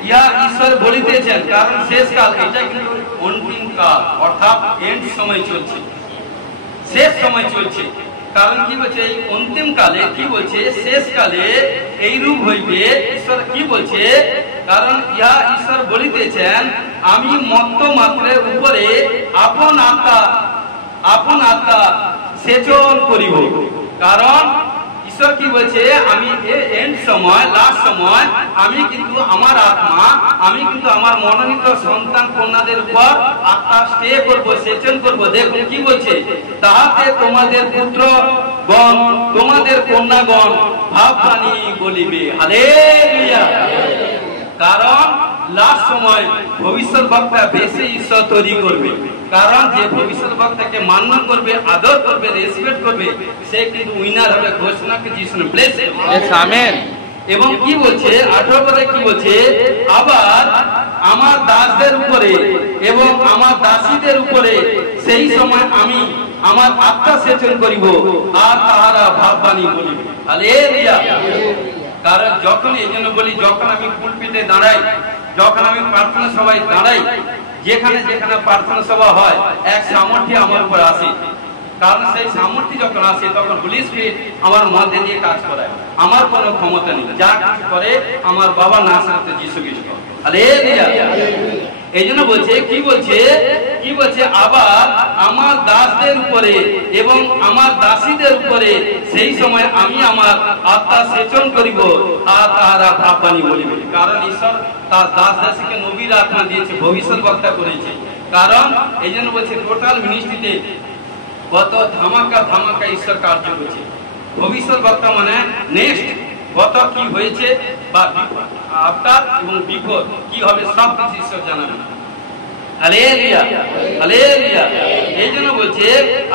ইহা ঈশ্বর বলিতেছেন। কারণ শেষকাল এটা কিন্তু অন্তিম কাল, অর্থাৎ এন্ড সময় চলছে, শেষ সময় চলছে। কারণ কি বলছে, এই অন্তিম কালে কি বলছে, শেষকালে এই রূপ হইবে। ঈশ্বর কি বলছে, কারণ ইহা ঈশ্বর বলিতেছেন, আমি মত্ত মাত্রের উপরে আপন আত্মা সেচন করিব। কারণ ঈশ্বর কি বলছে, আমি এন্ড সময়, লাস্ট সময় আমি কিন্তু আমার আত্মা, আমি কিন্তু আমার মনোনীত সন্তান কন্যাদের উপর আত্মা স্টে করবো, সেচন করবো। দেখুন কি বলছে, তাহাতে তোমাদের পুত্রগণ, তোমাদের কন্যাগণ ভাববাণী বলিবে। হালেলুয়া। কারণ লাস্ট সময় ভবিষ্যৎ বক্তা বেশি ঈশ্বর তৈরি করবে। কারণ যে ভবিষ্যৎ বক্তাকে মান্য করবে, আদর করবে, রেসপেক্ট করবে, সে কিন্তু উইনার হবে। ঘোষণাকে যিশু ব্লেস। আমেন। এবং কি বলছে 18 পদে কি বলছে, আবার আমার দাসদের উপরে এবং আমার দাসীদের উপরে সেই সময় আমি আমার আত্মা সেচন করিব, আর তাহারা ভাববাণী বলিবে। হালেলুয়া। কারণ যখন এই জন্য বলি, যখন আমি পুলপিটে দাঁড়াই, যখন আমি প্রার্থনা সভায় দাঁড়াই, যেখানে যেখানে প্রার্থনা সভা হয়, এক সামর্থ্য আমার উপর আসে। কারণ সেই সামর্থ্য যখন আসে, তখন হোলি স্পিরিট আমার মধ্যে দিয়ে কাজ করায়। আমার কোনো ক্ষমতা নেই, যা কিছু করে আমার বাবা নাসরতে যিশু খ্রিস্ট। হালেলুয়া। এই জন্য বলছে, কি বলছে, আবার আমার দাসদের উপরে এবং আমার দাসীদের উপরে সেই সময় আমি আমার আত্মা সেচন করিব, আর তাহারা ভাববাণী বলিবে। কারণ ঈশ্বর তার দাস দাসীকে নবীর আত্মা দিয়েছে, ভবিষ্যৎ বক্তা করেছে। কারণ এই জন্য বলছে, টোটাল মিনিস্ট্রিতে কত ধামাকা ঈশ্বর কার্য করেছে। ভবিষ্যৎ বক্তা মানে নেক্সট গত কি হয়েছে বা আফটার এবং বিফোর কি হবে, সব কিছু ঈশ্বর জানাবে। Hallelujah, hallelujah. এই জন্য বলছে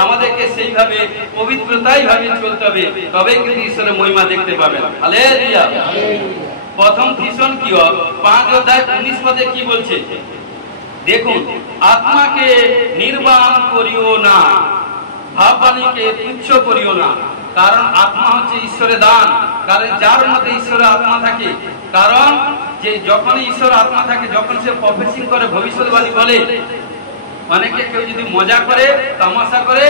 আমাদেরকে সেইভাবে পবিত্রতাই ভাবে চলতে হবে, তবে কিন্তু ঈশ্বরের মহিমা দেখতে পাবেন। হালেলুয়া। প্রথম থিসন কি 5:19 পদে কি বলছে দেখুন, আত্মাকে নির্বাণ করিও না, ভাববাণীকে তুচ্ছ করিও না। কারণ আত্মা হচ্ছে ঈশ্বরের দান। কারণ যার মধ্যে ঈশ্বরের আত্মা থাকে, কারণ যে যখন ঈশ্বর আত্মা থাকে, যখন সে প্রফেসিং করে, ভবিষ্যৎবাণী বলে, অনেকে কেউ যদি মজা করে, তামাশা করে,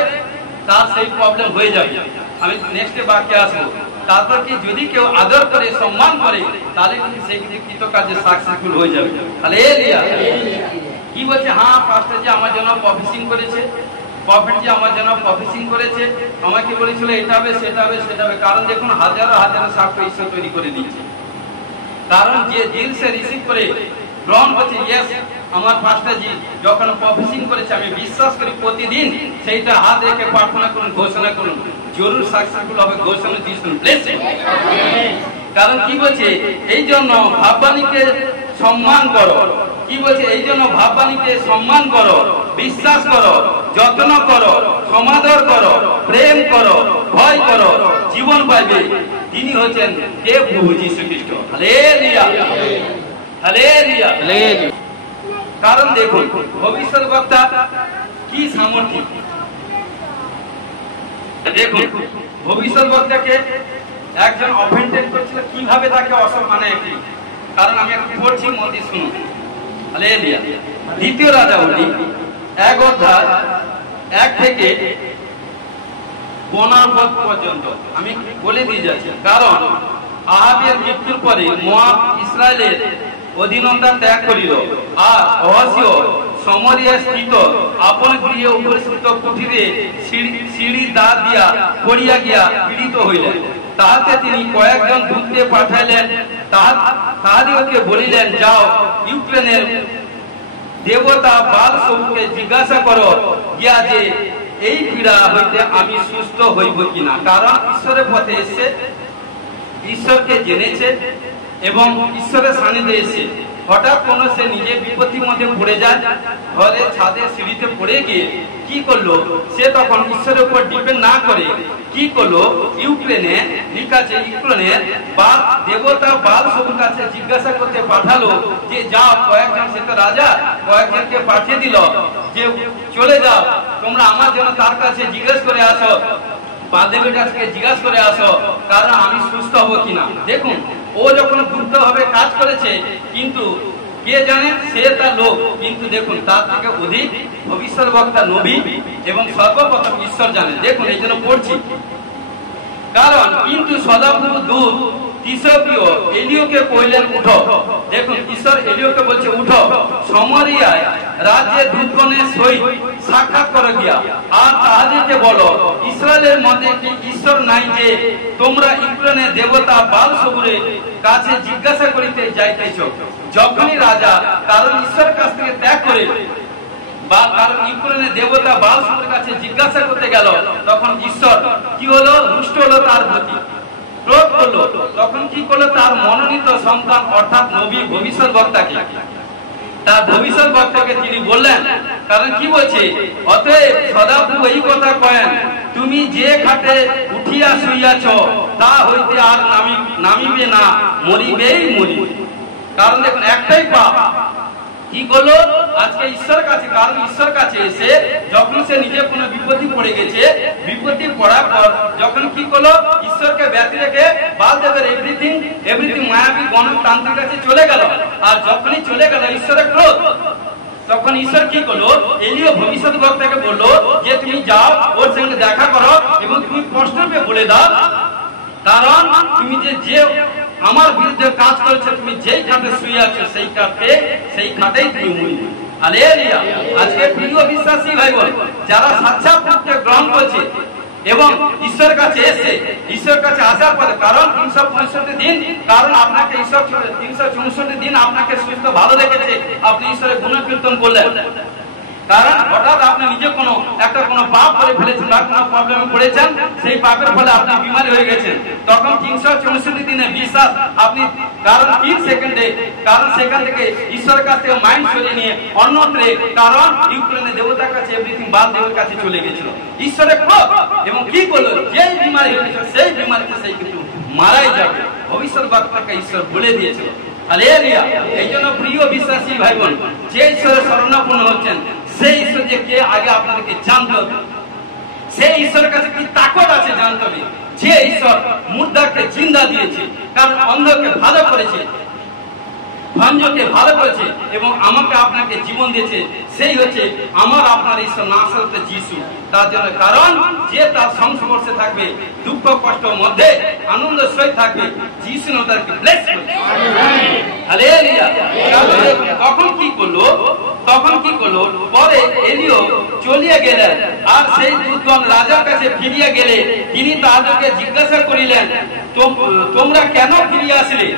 তার সেই প্রবলেম হয়ে যাবে। আমি নেক্সটে বাক্যে আসবো। তারপর কি যদি কেউ আদর করে, সম্মান করে, তাহলে কিন্তু সেই কৃতকার্যে সাকসেসফুল হয়ে যাবে। হালেলুয়া। কি বলছে, হ্যাঁ পাস্টর জি আমার জন্য প্রফেসিং করেছে, প্রফেট জি আমার জন্য প্রফেসিং করেছে, আমাকে বলেছিল এটা হবে সেটা হবে সেটা হবে। কারণ দেখুন হাজারো হাজারো সাক্ষ্য ঈশ্বর তৈরি করে দিচ্ছে। কারণ যে দিল সে রিসিভ করে গ্রহণ করছে, ইয়েস আমার পাস্টর জি যখন প্রফেসিং করেছে, আমি বিশ্বাস করি প্রতিদিন সেইটা হাত রেখে প্রার্থনা করুন, ঘোষণা করুন, জরুর সাকসেসফুল হবে। ঘোষণা দিয়েছেন, ব্লেস। কারণ কি বলছে, এই জন্য ভাববাণীকে সম্মান করো। কি বলছে, এই জন্য ভাববাণীকে সম্মান করো, বিশ্বাস করো, যত্ন করো, সমাদর করো, প্রেম করো, ভয় করো, জীবন পাইবে। তিনি হচ্ছেন কে? প্রভু যীশু খ্রিস্ট। Hallelujah, hallelujah. কারণ দেখুন ভবিষ্যৎবক্তা কি সামর্থ্য। দেখুন ভবিষ্যৎবক্তাকে একজন অফেন্ডেড করছিল, কিভাবে তাকে অসম্মানে একটি, কারণ আমি একটু পড়ছি, মন্দি শুনুন। হালেলুয়া। দ্বিতীয় রাজাবলী 1 অধ্যায় 1 থেকে 15 পদ পর্যন্ত আমি বলে দিয়ে যাচ্ছি। কারণ আহাবের মৃত্যুর পরে মোয়াব ইসরায়েলের অধীনতা ত্যাগ করিল, আর অহসীয় সমরিয়া স্থিত আপন গৃহে উপস্থিত কুঠিরে সিঁড়ি দ্বার দিয়া পড়িয়া গিয়া পীড়িত হইলেন। তাহাতে তিনি কয়েকজন দূতকে পাঠাইলেন, তাহাদিওকে বলিলেন, যাও ইউক্রেনের দেবতা বাল সবুকে জিজ্ঞাসা করো গিয়া যে এই পীড়া হইতে আমি সুস্থ হইব কিনা। কারণ ঈশ্বরের পথে এসে ঈশ্বরকে জেনেছে এবং ঈশ্বরের সান্নিধ্যে এসে হঠাৎ কোনো সে নিজে বিপত্তির মধ্যে পড়ে যায়, ঘরে ছাদে সিঁড়িতে পড়ে গিয়ে কি করলো, সে তখন ঈশ্বরের উপর ডিপেন্ড না করে কি করলো, ইউক্রেনে লিখাছে ইউক্রেনের দেবতা বাল সবুর কাছে জিজ্ঞাসা করতে পাঠালো যে যাও কয়েকজন, সে তো রাজা, কয়েকজনকে পাঠিয়ে দিল যে চলে যাও তোমরা আমার জন্য তার কাছে জিজ্ঞেস করে আসো, বালদেবের কাছে জিজ্ঞাসা করে আসো, কারণ আমি সুস্থ হবো কিনা। দেখুন ও যখন গুপ্তভাবে কাজ করেছে, কিন্তু কে জানে সে তার লোক, কিন্তু দেখুন তার থেকে অধিক ভবিষ্যৎবক্তা নবী এবং সর্বপ্রথম ঈশ্বর জানে। দেখুন এই জন্য পড়ছি, কারণ কিন্তু সদাপ্রভু দূত তিসবীয় এলিওকে কইলেন উঠো। দেখুন ঈশ্বর এলিওকে বলছে উঠো, সমরিয়ায় রাজ্যের দূতগণের সহিত সাক্ষাৎ করো গিয়া, আর তাহাদেরকে বলো ইসরায়েলের মধ্যে কি ঈশ্বর নাই যে তোমরা ইউক্রেনের দেবতা বাল সবুরের কাছে জিজ্ঞাসা করিতে যাইতেছ। যখনই রাজা কারণ ঈশ্বরের কাছ থেকে ত্যাগ করে কারণ ইউক্রেনের দেবতা বাল সবুরের কাছে জিজ্ঞাসা করতে গেল, তখন ঈশ্বর কি হলো, রুষ্ট হলো তার প্রতি, ক্রোধ করলো। তখন কি করলো, তার মনোনীত সন্তান অর্থাৎ নবী ভবিষ্যৎবক্তাকে, তার ভবিষ্যৎবক্তাকে তিনি বললেন, কারণ কি বলছে, অতএব সদাপ্রভু এই কথা কয়েন, তুমি যে খাটে উঠিয়া শুইয়াছ তা হইতে আর নামিবে না, মরিবেই মরিবে। কারণ দেখুন একটাই পাপ, কি করলো আজকে ঈশ্বরের কাছে, কারণ ঈশ্বরের কাছে এসে যখন সে নিজে কোনো বিপত্তি পড়ে গেছে, বিপত্তি পড়ার পর যখন কি করলো, ঈশ্বরকে ব্যতি রেখে বালদেবের এভরিথিং মায়াবী গণতান্ত্রিক কাছে চলে গেল। আর যখনই চলে গেল ঈশ্বরের ক্রোধ, তখন ঈশ্বর কি করলো, এলিও ভবিষ্যৎবক্তাকে বললো যে তুমি যাও ওর সঙ্গে দেখা করো এবং তুমি কষ্ট পেয়ে বলে দাও, কারণ তুমি যে আমার বিরুদ্ধে কাজ করেছে, তুমি যেই খাটে শুয়ে আছো সেই খাটেই তুমি মরবে। হালেলুয়া। আজকে প্রিয় বিশ্বাসী ভাই বোন, যারা সাচ্চা প্রভুকে গ্রহণ করছে এবং ঈশ্বরের কাছে এসে ঈশ্বরের কাছে আসার পরে, কারণ 365 দিন, কারণ আপনাকে ঈশ্বর 364 দিন আপনাকে সুস্থ ভালো রেখেছে, আপনি ঈশ্বরের গুণকীর্তন করলেন। কারণ হঠাৎ আপনি নিজে কোনো পাপ করে ফেলেছেন বা কোনো প্রবলেমে পড়েছেন, সেই পাপের ফলে আপনি বিমারি হয়ে গেছেন, তখন 364 দিনে বিশ্বাস আপনি, কারণ 3 সেকেন্ডে, কারণ সেখান থেকে ঈশ্বরের কাছ থেকে মাইন্ড সরিয়ে নিয়ে অন্যত্রে, কারণ ইউক্রেনের দেবতার কাছে এভরিথিং বাল দেবের কাছে চলে গেছিল ঈশ্বরের ক্রোধ, এবং কি করলো, যেই বিমারি হয়েছিল সেই বিমারিতে সেই কিন্তু মারাই যাবে, ভবিষ্যৎবক্তাকে ঈশ্বর বলে দিয়েছিল। হালেলুয়া। এই জন্য প্রিয় বিশ্বাসী ভাই বোন, যে ঈশ্বরের শরণাপন্ন হচ্ছেন সেই ঈশ্বর যে কে আগে আপনাদেরকে জানতে হবে, সেই ঈশ্বরের কাছে কি তাকত আছে জানতে হবে। যে ঈশ্বর মুর্দাকে জিন্দা দিয়েছে, কারণ অন্ধকে ভালো করেছে, ভঞ্জকে ভালো করেছে এবং আমাকে আপনাকে জীবন দিয়েছে, সেই হচ্ছে আমার আপনার ঈশ্বর নাসরতে যিশু। তার জন্য কারণ যে তার সংস্পর্শে থাকবে, দুঃখ কষ্টের মধ্যে আনন্দ সহিত থাকবে, যিশু তাকে ব্লেস করবে। হালেলুয়া। তখন কি করলো, পরে এলিও চলিয়া গেলেন, আর সেই দূতগণ রাজার কাছে ফিরিয়া গেলে তিনি তাদেরকে জিজ্ঞাসা করিলেন, তোমরা কেন ফিরিয়া আসলে?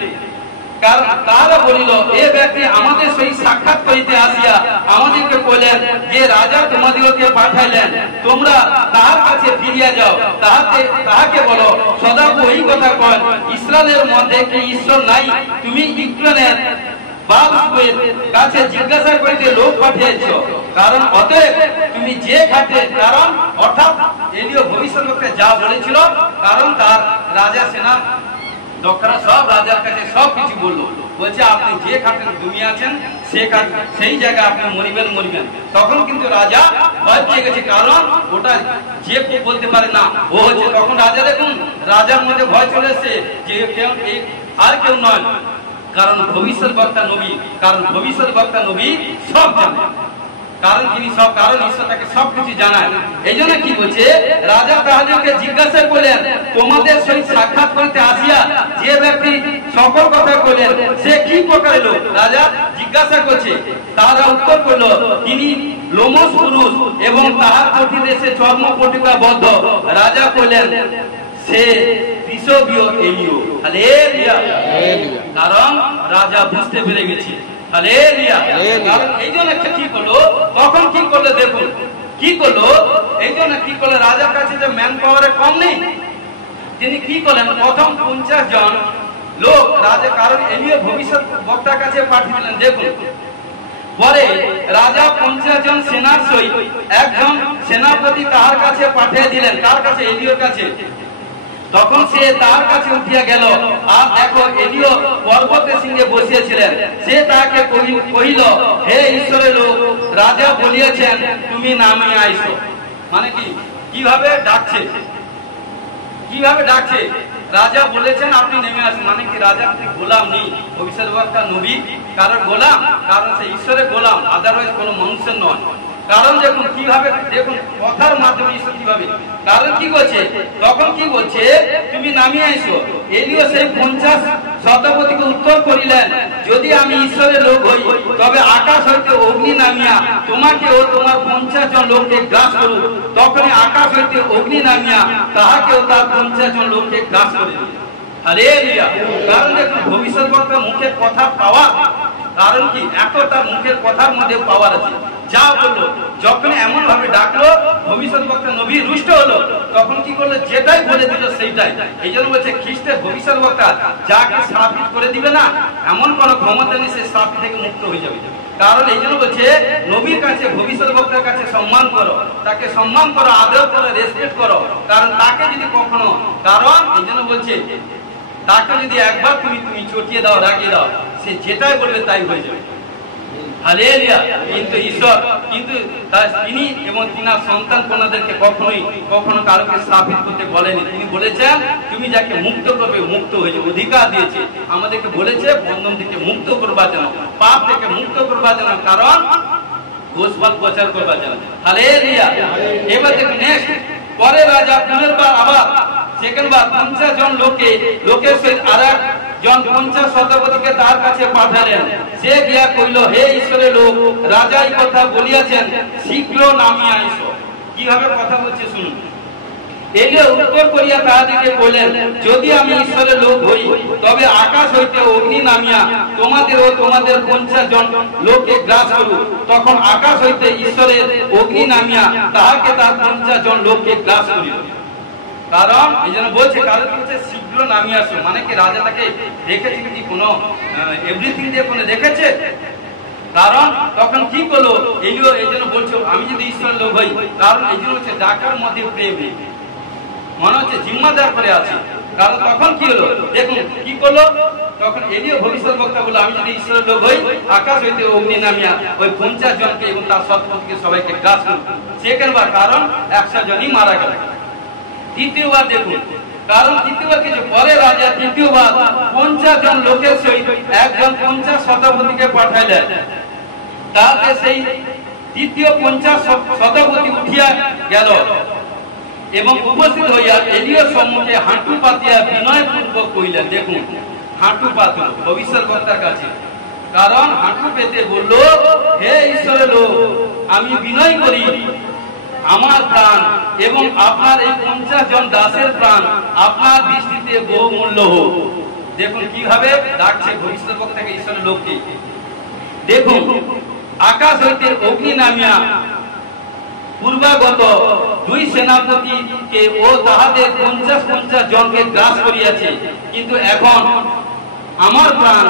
কারণ তারা বলিল, এ ব্যক্তি আমাদের সহিত সাক্ষাৎ করিতে আসিয়া আমাদেরকে বললেন যে রাজা তোমাদিগকে পাঠাইলেন, তোমরা তাহার কাছে ফিরিয়া যাও, তাহাকে বলো সদাপ্রভু এই কথা কন, ইসরায়েলের মধ্যে কি ঈশ্বর নাই? তুমি ইউক্রেনের বালসবের কাছে জিজ্ঞাসা করিতে লোক পাঠিয়েছ, কারণ অতএব তুমি যে খাটে, কারণ অর্থাৎ এলিও ভবিষ্যৎবক্তা যা বলেছিল, কারণ তার রাজা সেনা দক্ষরা সব রাজার কাছে সব কিছু বললো, বলছে আপনি যে খাটে ঘুমিয়ে আছেন সেই জায়গায় আপনি মরিবেন। তখন কিন্তু রাজা ভয় পেয়ে গেছে, কারণ ওটা যে কেউ বলতে পারে না ও হচ্ছে। তখন রাজা দেখুন রাজার মধ্যে ভয় চলে এসছে যে আর কেউ নয়, কারণ ভবিষ্যৎ বক্তা নবী সব জানে, কারণ তিনি সব, কারণ ঈশ্বর তাকে সবকিছু জানায়। এই জন্য কি বলছে, রাজা তাহাদেরকে জিজ্ঞাসা করলেন, তোমাদের সহিত সাক্ষাৎ করতে আসিয়া যে ব্যক্তি সকল কথা কইলেন সে কি প্রকার লোক? রাজা জিজ্ঞাসা করছে, তারা উত্তর করলো, তিনি লোমস পুরুষ এবং তাহার কোটি দেশে চর্ম পটিকাবদ্ধ। রাজা কইলেন, সে বিষবীয় এলিও। হালেলুয়া। কারণ রাজা বুঝতে পেরে গেছে। হালেলুয়া। কারণ এই জন্য কি করলো, তখন কি করলো দেখুন কি করলো, এই জন্য কি করলো, রাজার কাছে যে ম্যান পাওয়ারে কম নেই, তিনি কি করলেন, প্রথম 50 জন লোক রাজা, কারণ এলিও ভবিষ্যৎ বক্তার কাছে পাঠিয়ে দিলেন। দেখুন পরে রাজা 50 জন সেনার সহিত একজন সেনাপতি তাহার কাছে পাঠিয়ে দিলেন। তার কাছে, এলিওর কাছে। তখন সে তার কাছে উঠিয়া গেল, আর দেখো এলিও পর্বতের সিংহে বসিয়েছিলেন। সে তাকে কহিল, হে ঈশ্বরের লোক, রাজা বলিয়াছেন তুমি নামিয়া আইসো। মানে কি, কিভাবে ডাকছে, রাজা বলেছেন আপনি নেমে আসুন। মানে কি, রাজা গোলাম নেই, ভবিষ্যৎবক্তা নবী কারণ গোলাম, কারণ সে ঈশ্বরের গোলাম, আদারওয়াইজ কোনো মানুষের নয়। কারণ দেখুন কিভাবে, দেখুন কথার মাধ্যমে ঈশ্বর কিভাবে, কারণ কি করছে, তখন কি বলছে, তুমি নামিয়ে আইসো। এলিও সেই 50 শতাপতিকে উত্তর করিলেন, যদি আমি ঈশ্বরের লোক হই তবে আকাশ হইতে অগ্নি নামিয়া তোমাকে ও তোমার 50 জন লোককে গ্রাস করুক। তখনই আকাশ হইতে অগ্নি নামিয়া তাহাকেও তার 50 জন লোককে গ্রাস করে। হালেলুয়া। কারণ দেখুন ভবিষ্যৎবক্তার মুখের কথা পাওয়া, কারণ কি, এত তার মুখের কথার মধ্যে পাওয়ার আছে। যা বললো, যখন এমন ভাবে ডাকলো ভবিষ্যৎবক্তা নবী রুষ্ট হলো, তখন কি করলো, যেটাই বলে দিল সেইটাই। এই জন্য বলছে খ্রিস্টের ভবিষ্যৎবক্তা যাকে স্থাপিত করে দিবে না, এমন কোন ক্ষমতা নেই, সে স্থাপিত থেকে মুক্ত হয়ে যাবে। কারণ এই জন্য বলছে নবীর কাছে, ভবিষ্যৎবক্তার কাছে সম্মান করো, তাকে সম্মান করো, আদর করো, রেসপেক্ট করো। কারণ তাকে যদি কখনো, কারণ এই জন্য বলছে তাকে যদি একবার তুমি চটিয়ে দাও, রাখিয়ে দাও, সে যেটাই বলবে তাই হয়ে যাবে। হালেলুয়া। কিন্তু ঈশ্বর, কিন্তু তিনি এবং তিনার সন্তান কোনাদেরকে কখনো কারোকে স্থাপিত করতে বলেনি। তিনি বলেছেন তুমি যাকে মুক্ত করবে মুক্ত হয়ে যাবে, অধিকার দিয়েছে আমাদেরকে, বলেছে বন্ধন থেকে মুক্ত করবার জন্য, পাপ থেকে মুক্ত করবার জন্য, কারণ গোসবাল প্রচার করবার জন্য। হালেলুয়া। এবার দেখুন নেক্সট, পরে রাজা পুনর্বার আবার সেকেন্ডবার 50 জন লোকের সহিত আরেক জন 50 শতাপতিকে তার কাছে পাঠালেন। সে গিয়া কইল, হে ঈশ্বরের লোক, রাজা এই কথা বলিয়াছেন, শীঘ্র নামিয়া আইসো। কিভাবে কথা বলছে শুনুন। এলিও উত্তর করিয়া তাহাদিকে বললেন, যদি আমি ঈশ্বরের লোক হই তবে আকাশ হইতে অগ্নি নামিয়া তোমাদের ও তোমাদের 50 জন লোককে গ্রাস করুক। তখন আকাশ হইতে ঈশ্বরের অগ্নি নামিয়া তাহাকে তার 50 জন লোককে গ্রাস করিল। কারণ এই জন্য বলছে, কারণ হচ্ছে শীঘ্র নামিয়ে আসো। মানে কি, রাজা তাকে দেখেছে কি, কোনো এভরিথিং দিয়ে কোনো দেখেছে? কারণ তখন কি করলো এলিও, এই জন্য বলছো আমি যদি ঈশ্বরের লোক হই, কারণ এই জন্য হচ্ছে ডাকার মধ্যে প্রেম, মনে হচ্ছে জিম্মাদার করে আছে। কারণ তখন কি হলো দেখুন কি করলো, তখন এলিও ভবিষ্যৎবক্তা বললো, আমি যদি ঈশ্বরের লোক হই, আকাশ হইতে অগ্নি নামিয়া ওই 50 জনকে এবং তার শতাপতিকে সবাইকে গ্রাস করুক। সেকেন্ডবার, কারণ 100 জনই মারা গেল। তৃতীয়বার দেখুন, কারণ তৃতীয়বার কিছু পরে রাজা তৃতীয়বার 50 জন লোকের সহিত একজন 50 শতাপতিকে পাঠাইলেন। তাতে সেই তৃতীয় 50 শতাপতি উঠিয়া গেল এবং উপস্থিত হইয়া এলিওর সম্মুখে হাঁটু পাতিয়া বিনয়পূর্বক কইলেন। দেখুন হাঁটু পাত ভবিষ্যৎবক্তার কাছে, কারণ হাঁটু পেতে বলল, হে ঈশ্বরের লোক, আমি বিনয় করি, আমার প্রাণ এবং আপনার এই 50 জন দাসের প্রাণ আপনার দৃষ্টিতে বহুমূল্য হোক। দেখুন কিভাবে ডাকছে ভবিষ্যৎবক্তাকে ঈশ্বরের লোককে। দেখুন আকাশ হইতে অগ্নি নামিয়া পূর্বাগত 2 সেনাপতিকে ও তাহাদের 50 জনকে গ্রাস করিয়াছে, কিন্তু এখন আমার প্রাণ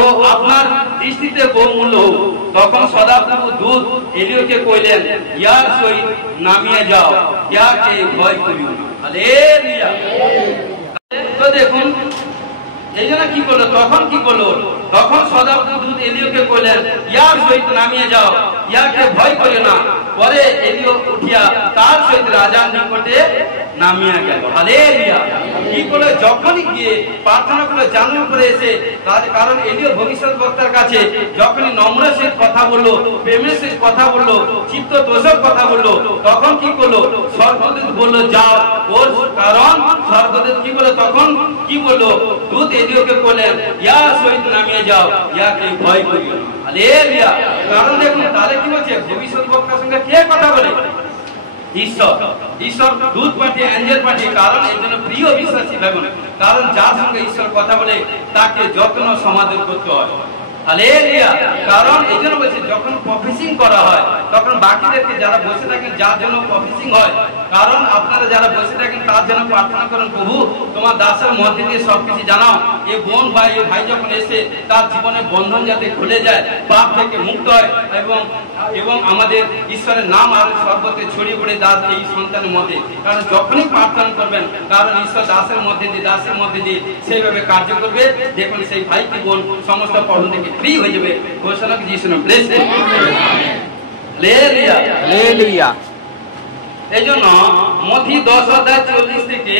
ও আপনার দৃষ্টিতে বহুমূল্য হোক। তখন সদাপ্রভু দূত এলিওকে কইলেন, ইয়ার সহিত নামিয়ে যাও, ইয়াকে ভয় করিও না। হালেলুয়া। তো দেখুন এই জন্য কি করলো, তখন কি করলো, তখন সদাপ্রদূত এলিয়কে কইলেন, ইয়ার সহিত নামিয়ে যাও, ইয়াকে ভয় করে না। পরে এলিয় উঠিয়া তার সহিত রাজার নিকটে নামিয়া গেল। হালেলুয়া। কি করলো, যখনই গিয়ে প্রার্থনা করলো জানুর করে এসে, কারণ এলিয় ভবিষ্যৎবক্তার কাছে যখনই নম্রের সহিত কথা বললো, প্রেমের সহিত কথা বললো, চিত্ত দোষক কথা বললো, তখন কি করলো, স্বর্গদূত বললো যাও ওর, কারণ স্বর্গদূত কি করলো, তখন কি বললো, দূত এলিয়কে বললেন ইয়ার সহিত নামিয়ে যাও, ইয়াকে ভয় করিও না। হালেলুয়া। কারণ দেখুন তাহলে কি বলছে, ভবিষ্যৎবক্তার সঙ্গে কে কথা বলে, ঈশ্বর। ঈশ্বর দূত পাঠিয়ে, অ্যাঞ্জেল পাঠিয়ে, কারণ এই জন্য প্রিয় বিশ্বাসী ভাইবোন, কারণ যার সঙ্গে ঈশ্বর কথা বলে তাকে যত্ন সমাদর করতে হয়। হালেলুয়া। কারণ এই জন্য বলছে যখন প্রফেসিং করা হয় তখন বাকিদেরকে যারা বসে থাকেন যার জন্য প্রফেসিং হয়, কারণ আপনারা যারা বসে থাকেন তার জন্য প্রার্থনা করেন, প্রভু তোমার দাসের মধ্যে দিয়ে সবকিছু জানাও, এ বোন বা এ ভাই যখন এসে তার জীবনের বন্ধন যাতে খুলে যায়, পাপ থেকে মুক্ত হয়, এবং আমাদের ঈশ্বরের নাম আর সর্বত্র ছড়িয়ে পড়ে দাস এই সন্তানের মধ্যে। কারণ যখনই প্রার্থনা করবেন, কারণ ঈশ্বর দাসের মধ্যে দিয়ে সেইভাবে কার্য করবে, দেখুন সেই ভাই কি বোন সমস্ত পর্ব থেকে ফ্রি হয়ে যাবে। ঘোষণা কি যিশু নামে প্রেজ করুন। হালেলুয়া। হালেলুয়া। এই জন্য মথি 10:40 থেকে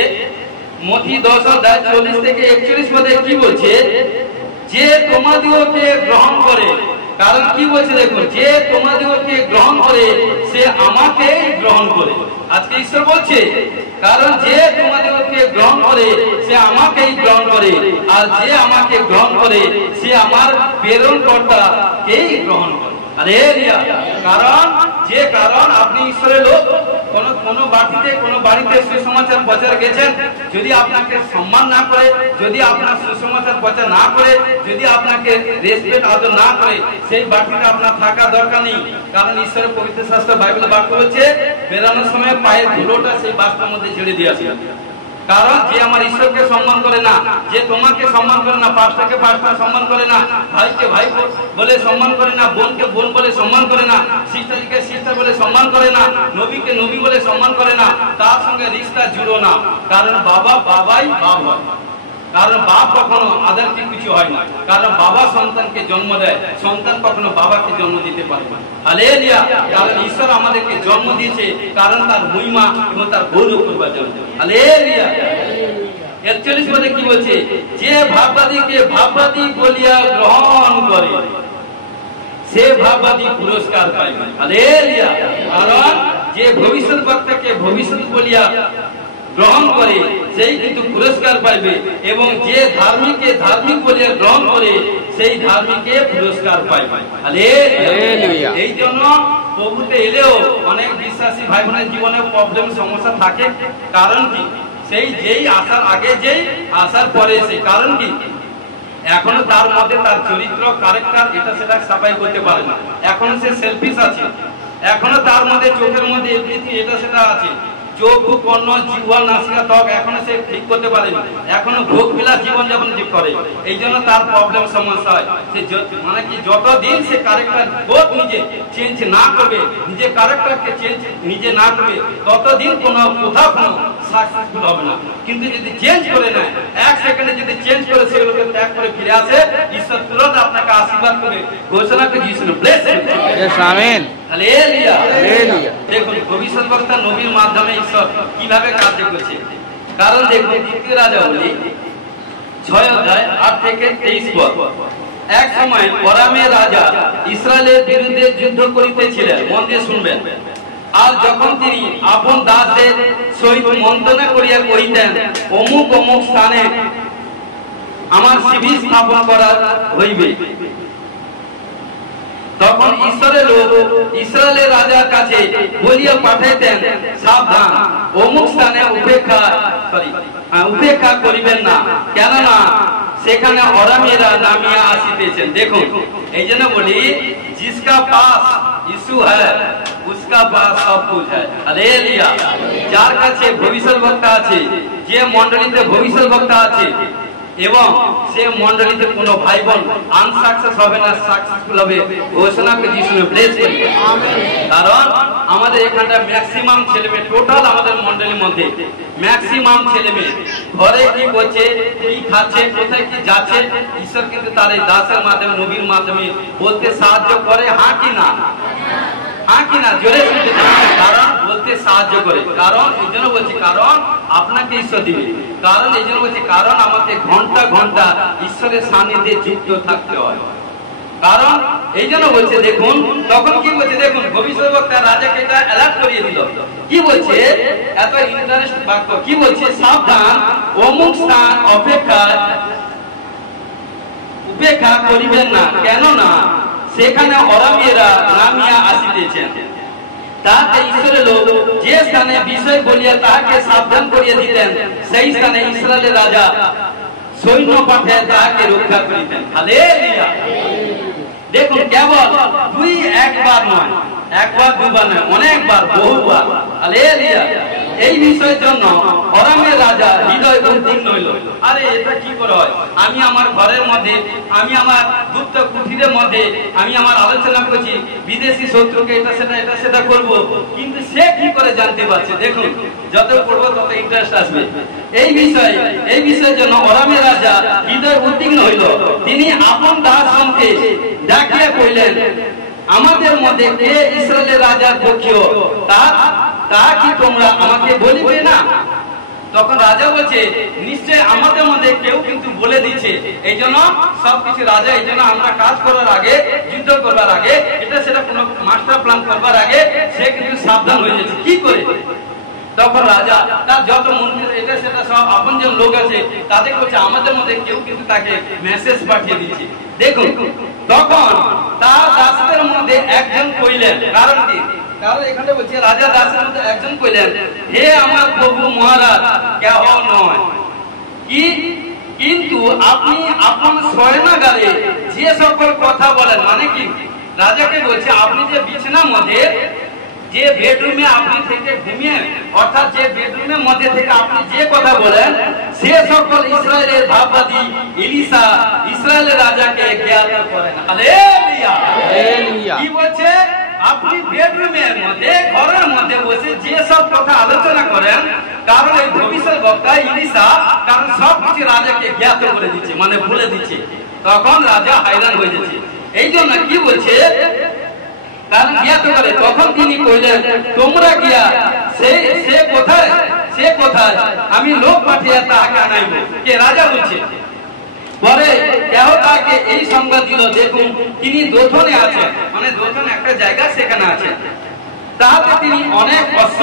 41 পদে কি বলছে, যে তোমাদিওকে গ্রহণ করে, কারণ কি বলছে দেখুন, যে তোমাদিওকে গ্রহণ করে সে আমাকেই গ্রহণ করে। আজকে ঈশ্বর বলছে, কারণ যে তোমাদিওকে গ্রহণ করে সে আমাকেই গ্রহণ করে, আর যে আমাকে গ্রহণ করে সে আমার প্রেরণকর্তাকেই গ্রহণ করে। হালেলুয়া। কারণ আপনি ঈশ্বরের লোক, কোনো বাড়িতে সুসমাচার প্রচার গেছেন, যদি আপনাকে সম্মান না করে, যদি আপনার সুসমাচার প্রচার না করে, যদি আপনাকে রেসপেক্ট আদর না করে, সেই বাড়িতে আপনার থাকা দরকার নেই। কারণ ঈশ্বরের পবিত্র শাস্ত্র বাইবেল বাক্য বলছে, বেরানোর সময় পায়ের ধুলোটা সেই বাস্তার মধ্যে ছেড়ে দিয়ে আসে। কারণ যে আমার ঈশ্বরকে সম্মান করে না, যে তোমাকে সম্মান করে না, পাস্টারকে পাস্টার সম্মান করে না, ভাইকে ভাই বলে সম্মান করে না, বোনকে বোন বলে সম্মান করে না, সিস্টারকে সিস্টার বলে সম্মান করে না, নবীকে নবী বলে সম্মান করে না, তার সঙ্গে রিশতা জুড়ো না। কারণ বাবাই বাপ হয়, কারণ বাপ কখনো আদারকে কিছু হয় না, কারণ বাবা সন্তানকে জন্ম দেয়, সন্তান কখনো বাবাকে জন্ম দিতে পারে না। হালেলুয়া। কারণ ঈশ্বর আমাদেরকে জন্ম দিয়েছে কারণ তার মহিমা এবং তার গৌরব করবার জন্য। হালেলুয়া। 41 পদে কি বলছে, যে ভাববাদীকে ভাববাদী বলিয়া গ্রহণ করে সে ভাববাদী পুরস্কার পাইবে। হালেলুয়া। কারণ যে ভবিষ্যৎবক্তাকে ভবিষ্যৎ বলিয়া গ্রহণ করে সেই কিন্তু পুরস্কার পাইবে, এবং যে ধার্মিককে ধার্মিক বলিয়া গ্রহণ করে সেই ধার্মিককে পুরস্কার পাইবে। হালেলুয়া। এই জন্য প্রভুতে এলেও অনেক বিশ্বাসী ভাই বোনের জীবনে প্রবলেম সমস্যা থাকে। কারণ কি, সেই যেই আসার আগে যেই আসার পরে সেই, কারণ কি, এখনো তার মধ্যে তার চরিত্র ক্যারেক্টার এটা সেটা সাফাই করতে পারে না, এখনো সে সেলফিশ আছে, এখনো তার মধ্যে চোখের মধ্যে এটা সেটা আছে, চোখ কর্ণ জিহ্বা নাসিকা ত্বক এখনো সে ঠিক করতে পারেনি, এখনো ভোগ বিলাস জীবন যাপন ঠিক করে। এই জন্য তার প্রবলেম সমস্যা হয়। সে মানে কি, যতদিন সে ক্যারেক্টার বোধ নিজে চেঞ্জ না করবে, নিজে ক্যারেক্টারকে চেঞ্জ নিজে না করবে, ততদিন কোথাও কোনো সাকসেসফুল হবে না। কিন্তু যদি চেঞ্জ করে নেয়, 1 সেকেন্ডে যদি চেঞ্জ করে সেগুলোকে ত্যাগ করে ফিরে আসে, ঈশ্বর তুরন্ত আপনাকে আশীর্বাদ করবে। ঘোষণা করে যিশু ব্লেস আমেন। হালেলুয়া। হালেলুয়া। দেখুন ভবিষ্যৎবক্তা নবীর মাধ্যমে ঈশ্বর কিভাবে কার্য করছে। কারণ দেখুন দ্বিতীয় রাজাবলী 6:8 থেকে 23 পদ। এক সময় আরামের রাজা ইসরায়েলের বিরুদ্ধে যুদ্ধ করিতেছিলেন, মন দিয়ে শুনবেন। আর যখন তিনি আপন দাসদের সহিত মন্ত্রণা করিয়া কহিতেন, অমুক অমুক স্থানে আমার শিবির স্থাপন করা হইবে, তখন ঈশ্বরের লোক ইসরায়েলের রাজার কাছে বলিয়া পাঠাইতেন, সাবধান, অমুক স্থানে উপেক্ষা করিবেন না, কেননা সেখানে আরামীয়রা নামিয়া আসিতেছেন। দেখুন এই জন্য বলি, जिसका पास यीशु है उसका पास सब कुछ है। হালেলুয়া। যার কাছে ভবিষ্যৎবক্তা আছে, যে মণ্ডলীতে ভবিষ্যৎবক্তা আছে, এবং সে মন্ডলীতে কোনো ভাই বোন আনসাকসেস হবে না, সাকসেসফুল হবে ঘোষণা করে যিশু ব্লেস করি। কারণ আমাদের এখানটা ম্যাক্সিমাম ছেলে মেয়ে, টোটাল আমাদের মন্ডলীর মধ্যে ম্যাক্সিমাম ছেলে মেয়ে ঘরে কি করছে, কি খাচ্ছে, কোথায় কি যাচ্ছে, ঈশ্বর কিন্তু তার এই দাসের মাধ্যমে, নবীর মাধ্যমে বলতে সাহায্য করে। হ্যাঁ কি না? হ্যাঁ কি না? জোরে শুনতে। কারণ বলতে সাহায্য করে। কারণ এই জন্য বলছি, কারণ আপনাকে ঈশ্বর দিবে। কারণ এই জন্য বলছি, কারণ আমাকে ঘন্টা ঘন্টা ঈশ্বরের সান্নিধ্যে যুক্ত থাকতে হয়। কারণ এই জন্য বলছে, দেখুন তখন কি বলছে, দেখুন ভবিষ্যৎবক্তা রাজাকে এটা অ্যালার্ট করিয়ে দিল। কি বলছে? এত ইন্টারেস্ট বাক্য। কি বলছে? সাবধান, অমুক স্থান উপেক্ষা করিবেন না, কেননা সেখানে অরামীয়রা নামিয়া আসিতেছেন। তাহাতে ঈশ্বরের লোক যে স্থানে বিষয় বলিয়া তাহাকে সাবধান করিয়া দিতেন, সেই স্থানে ইসরায়েলের রাজা সৈন্য পাঠাইয়া তাহাকে রক্ষা করিতেন। হালেলুয়া। দেখুন কেবল একবার নয়, একবার দুবার নয়, অনেকবার, বহুবার। হালেলুয়া। এই বিষয়ের জন্য অরামের রাজা হৃদয় উদ্বিগ্ন হইল। আরে এটা কি করে হয়? আমি আমার ঘরের মধ্যে, আমি আমার গুপ্ত কুঠিরের মধ্যে আমি আমার আলোচনা করছি, বিদেশি শত্রুকে এটা সেটা করব, কিন্তু সে কি করে জানতে পারছে? দেখুন যত পড়বো তত ইন্টারেস্ট আসবে। এই বিষয়ের জন্য অরামের রাজা হৃদয় উদ্বিগ্ন হইল। তিনি আপন দাসগণকে ডাকিয়া কইলেন, আমাদের মধ্যে কে ইসরায়েলের রাজার পক্ষীয়, তা কি তোমরা আমাকে বলিবে না? তখন রাজা বলছে, নিশ্চয় আমাদের মধ্যে কেউ কিন্তু বলে দিচ্ছে। এই জন্য সবকিছু রাজা, এই জন্য আমরা কাজ করার আগে, যুদ্ধ করবার আগে, এটা সেটা কোনো মাস্টার প্ল্যান করবার আগে সে কিন্তু সাবধান হয়ে যাচ্ছে। কি করে? তখন রাজা তার যত মন্ত্রী, এটা সেটা সব আপন যে লোক আছে তাদের বলছে, আমাদের মধ্যে কেউ কিন্তু তাকে মেসেজ পাঠিয়ে দিচ্ছে। দেখুন তখন তার দাসদের মধ্যে একজন কইলেন, কারণ কি? কারণ এখানে বলছে রাজা দাসের মধ্যে একজন কইলেন, হে আমার প্রভু মহারাজ, কেহ নয় কি, কিন্তু আপনি আপন শয়নাগারে যে সকল কথা বলেন, মানে কি? রাজাকে বলছে, আপনি যে বিছানার মধ্যে, যে বেডরুমে আপনি থেকে ঘুমিয়ে, অর্থাৎ যে বেডরুমের মধ্যে থেকে আপনি যে কথা বলেন, সে সকল ইসরায়েলের ভাববাদী এলিসা ইসরায়েলের রাজাকে জ্ঞাত করেন। হালেলুয়া। কি বলছে? আপনি বেডরুমের মধ্যে, ঘরের মধ্যে বসে যে সব কথা আলোচনা করেন, কারণ এই ভবিষ্যৎবক্তা এলিসা কারণ সবকিছু রাজাকে জ্ঞাত করে দিচ্ছে, মানে ভুলে দিচ্ছে। তখন রাজা হায়রান হয়ে যাচ্ছে। এই জন্য কি বলছে? কারণ জ্ঞাত করে। তখন তিনি কইলেন, তোমরা গিয়া সে কোথায় আমি লোক পাঠিয়ে তাহাকে আনাইব। কে? রাজা বলছে। পরে কেহ তাকে এই সংবাদ দিল, দেখুন তিনি দোথনে আছেন, মানে দোথন একটা জায়গা, সেখানে আছেন। তাহাতে তিনি অনেক অশ্ব,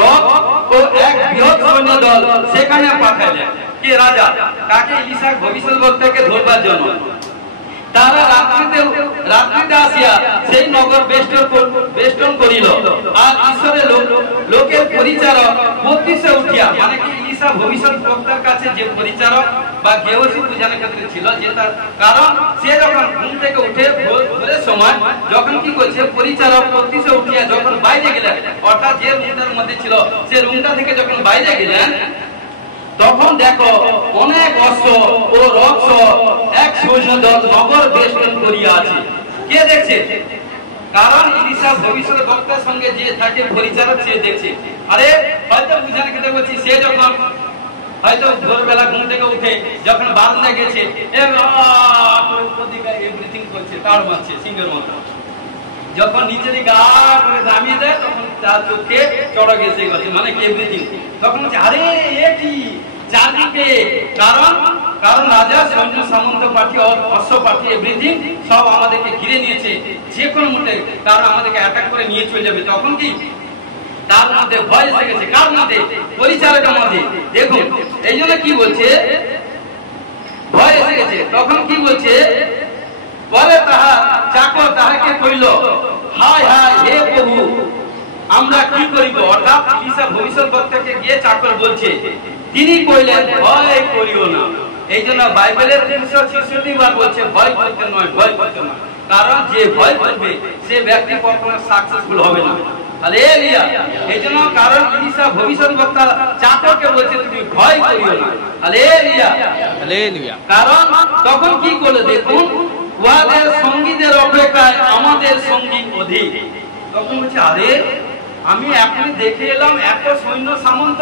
রথ ও এক বৃহৎ সৈন্য দল সেখানে পাঠাইলেন। কে? রাজা। কাকে? এলিসা ভবিষ্যৎবক্তাকে ধরবার জন্য। তারা রাত্রিতে আসিয়া সেই নগর বেষ্টন করিল। আর ঈশ্বরের লোকের পরিচারক বত্রিশে উঠিয়া, মানে কি? এলিসা ভবিষ্যৎবক্তার কাছে যে পরিচারক বা গেহজি পূজার ক্ষেত্রে ছিল, যে তার, কারণ সে যখন ঘুম থেকে উঠে ভোরের সময় যখন কি করছে, পরিচারক বত্রিশে উঠিয়া যখন বাইরে গেলেন, অর্থাৎ যে রুমটার মধ্যে ছিল সে রুমটা থেকে যখন বাইরে গেলেন, তখন দেখো অনেক অশ্ব ও রথ এক সৈন্য দল নগর বেষ্টন করিয়া আছে। কে দেখছে? কারণ এলিসা ভবিষ্যৎবক্তার সঙ্গে যে থাকে পরিচারক, সে দেখছে। আরে হয়তো বুঝানো খেতে বলছি, সে যখন হয়তো ভোরবেলা ঘুম থেকে উঠে যখন বারান্দায় গেছে, এভরিথিং করছে, তার মারছে সিংহের মতো। যখন নিচে দিকে করে নামিয়ে দেয়, তখন তার চোখে চড়ক এসে গেছে, মানে কি? এভরিথিং। তখন বলছে, আরে এ কি চারদিকে? কারণ রাজা সৈন্য সামন্ত পার্টি, অশ্ব পার্টি, এভরিথিং সব আমাদেরকে ঘিরে নিয়েছে, যে কোনো মুহূর্তে কারণ আমাদেরকে অ্যাটাক করে নিয়ে চলে যাবে। তখন কি? তার মধ্যে ভয় এসে গেছে। কার মধ্যে? পরিচারকের মধ্যে। দেখুন এই জন্য কি বলছে, ভয় এসে গেছে। তখন কি বলছে? পরে তাহার চাকর তাহাকে কইল, হায় হায় হে প্রভু, আমরা কি করিব? অর্থাৎ এলিসা ভবিষ্যৎবক্তাকে গিয়ে চাকর বলছে। তিনি কইলেন, ভয় করিও না। এই জন্য বাইবেলের 366 বার বলছে, ভয় করতে নয়, ভয় করতে নয়। কারণ যে ভয় করবে সে ব্যক্তি কখনো সাকসেসফুল হবে না। হালেলুয়া। এই জন্য কারণ ইলিশা ভবিষ্যৎবক্তা চাকরকে বলছে তুমি ভয় করিও না। Hallelujah hallelujah. কারণ তখন কি করলো দেখুন, উহাদের সঙ্গীদের অপেক্ষায় আমাদের সঙ্গী অধিক। তখন বলছে আরে আমি এখনই দেখে এলাম এত সৈন্য সামন্ত,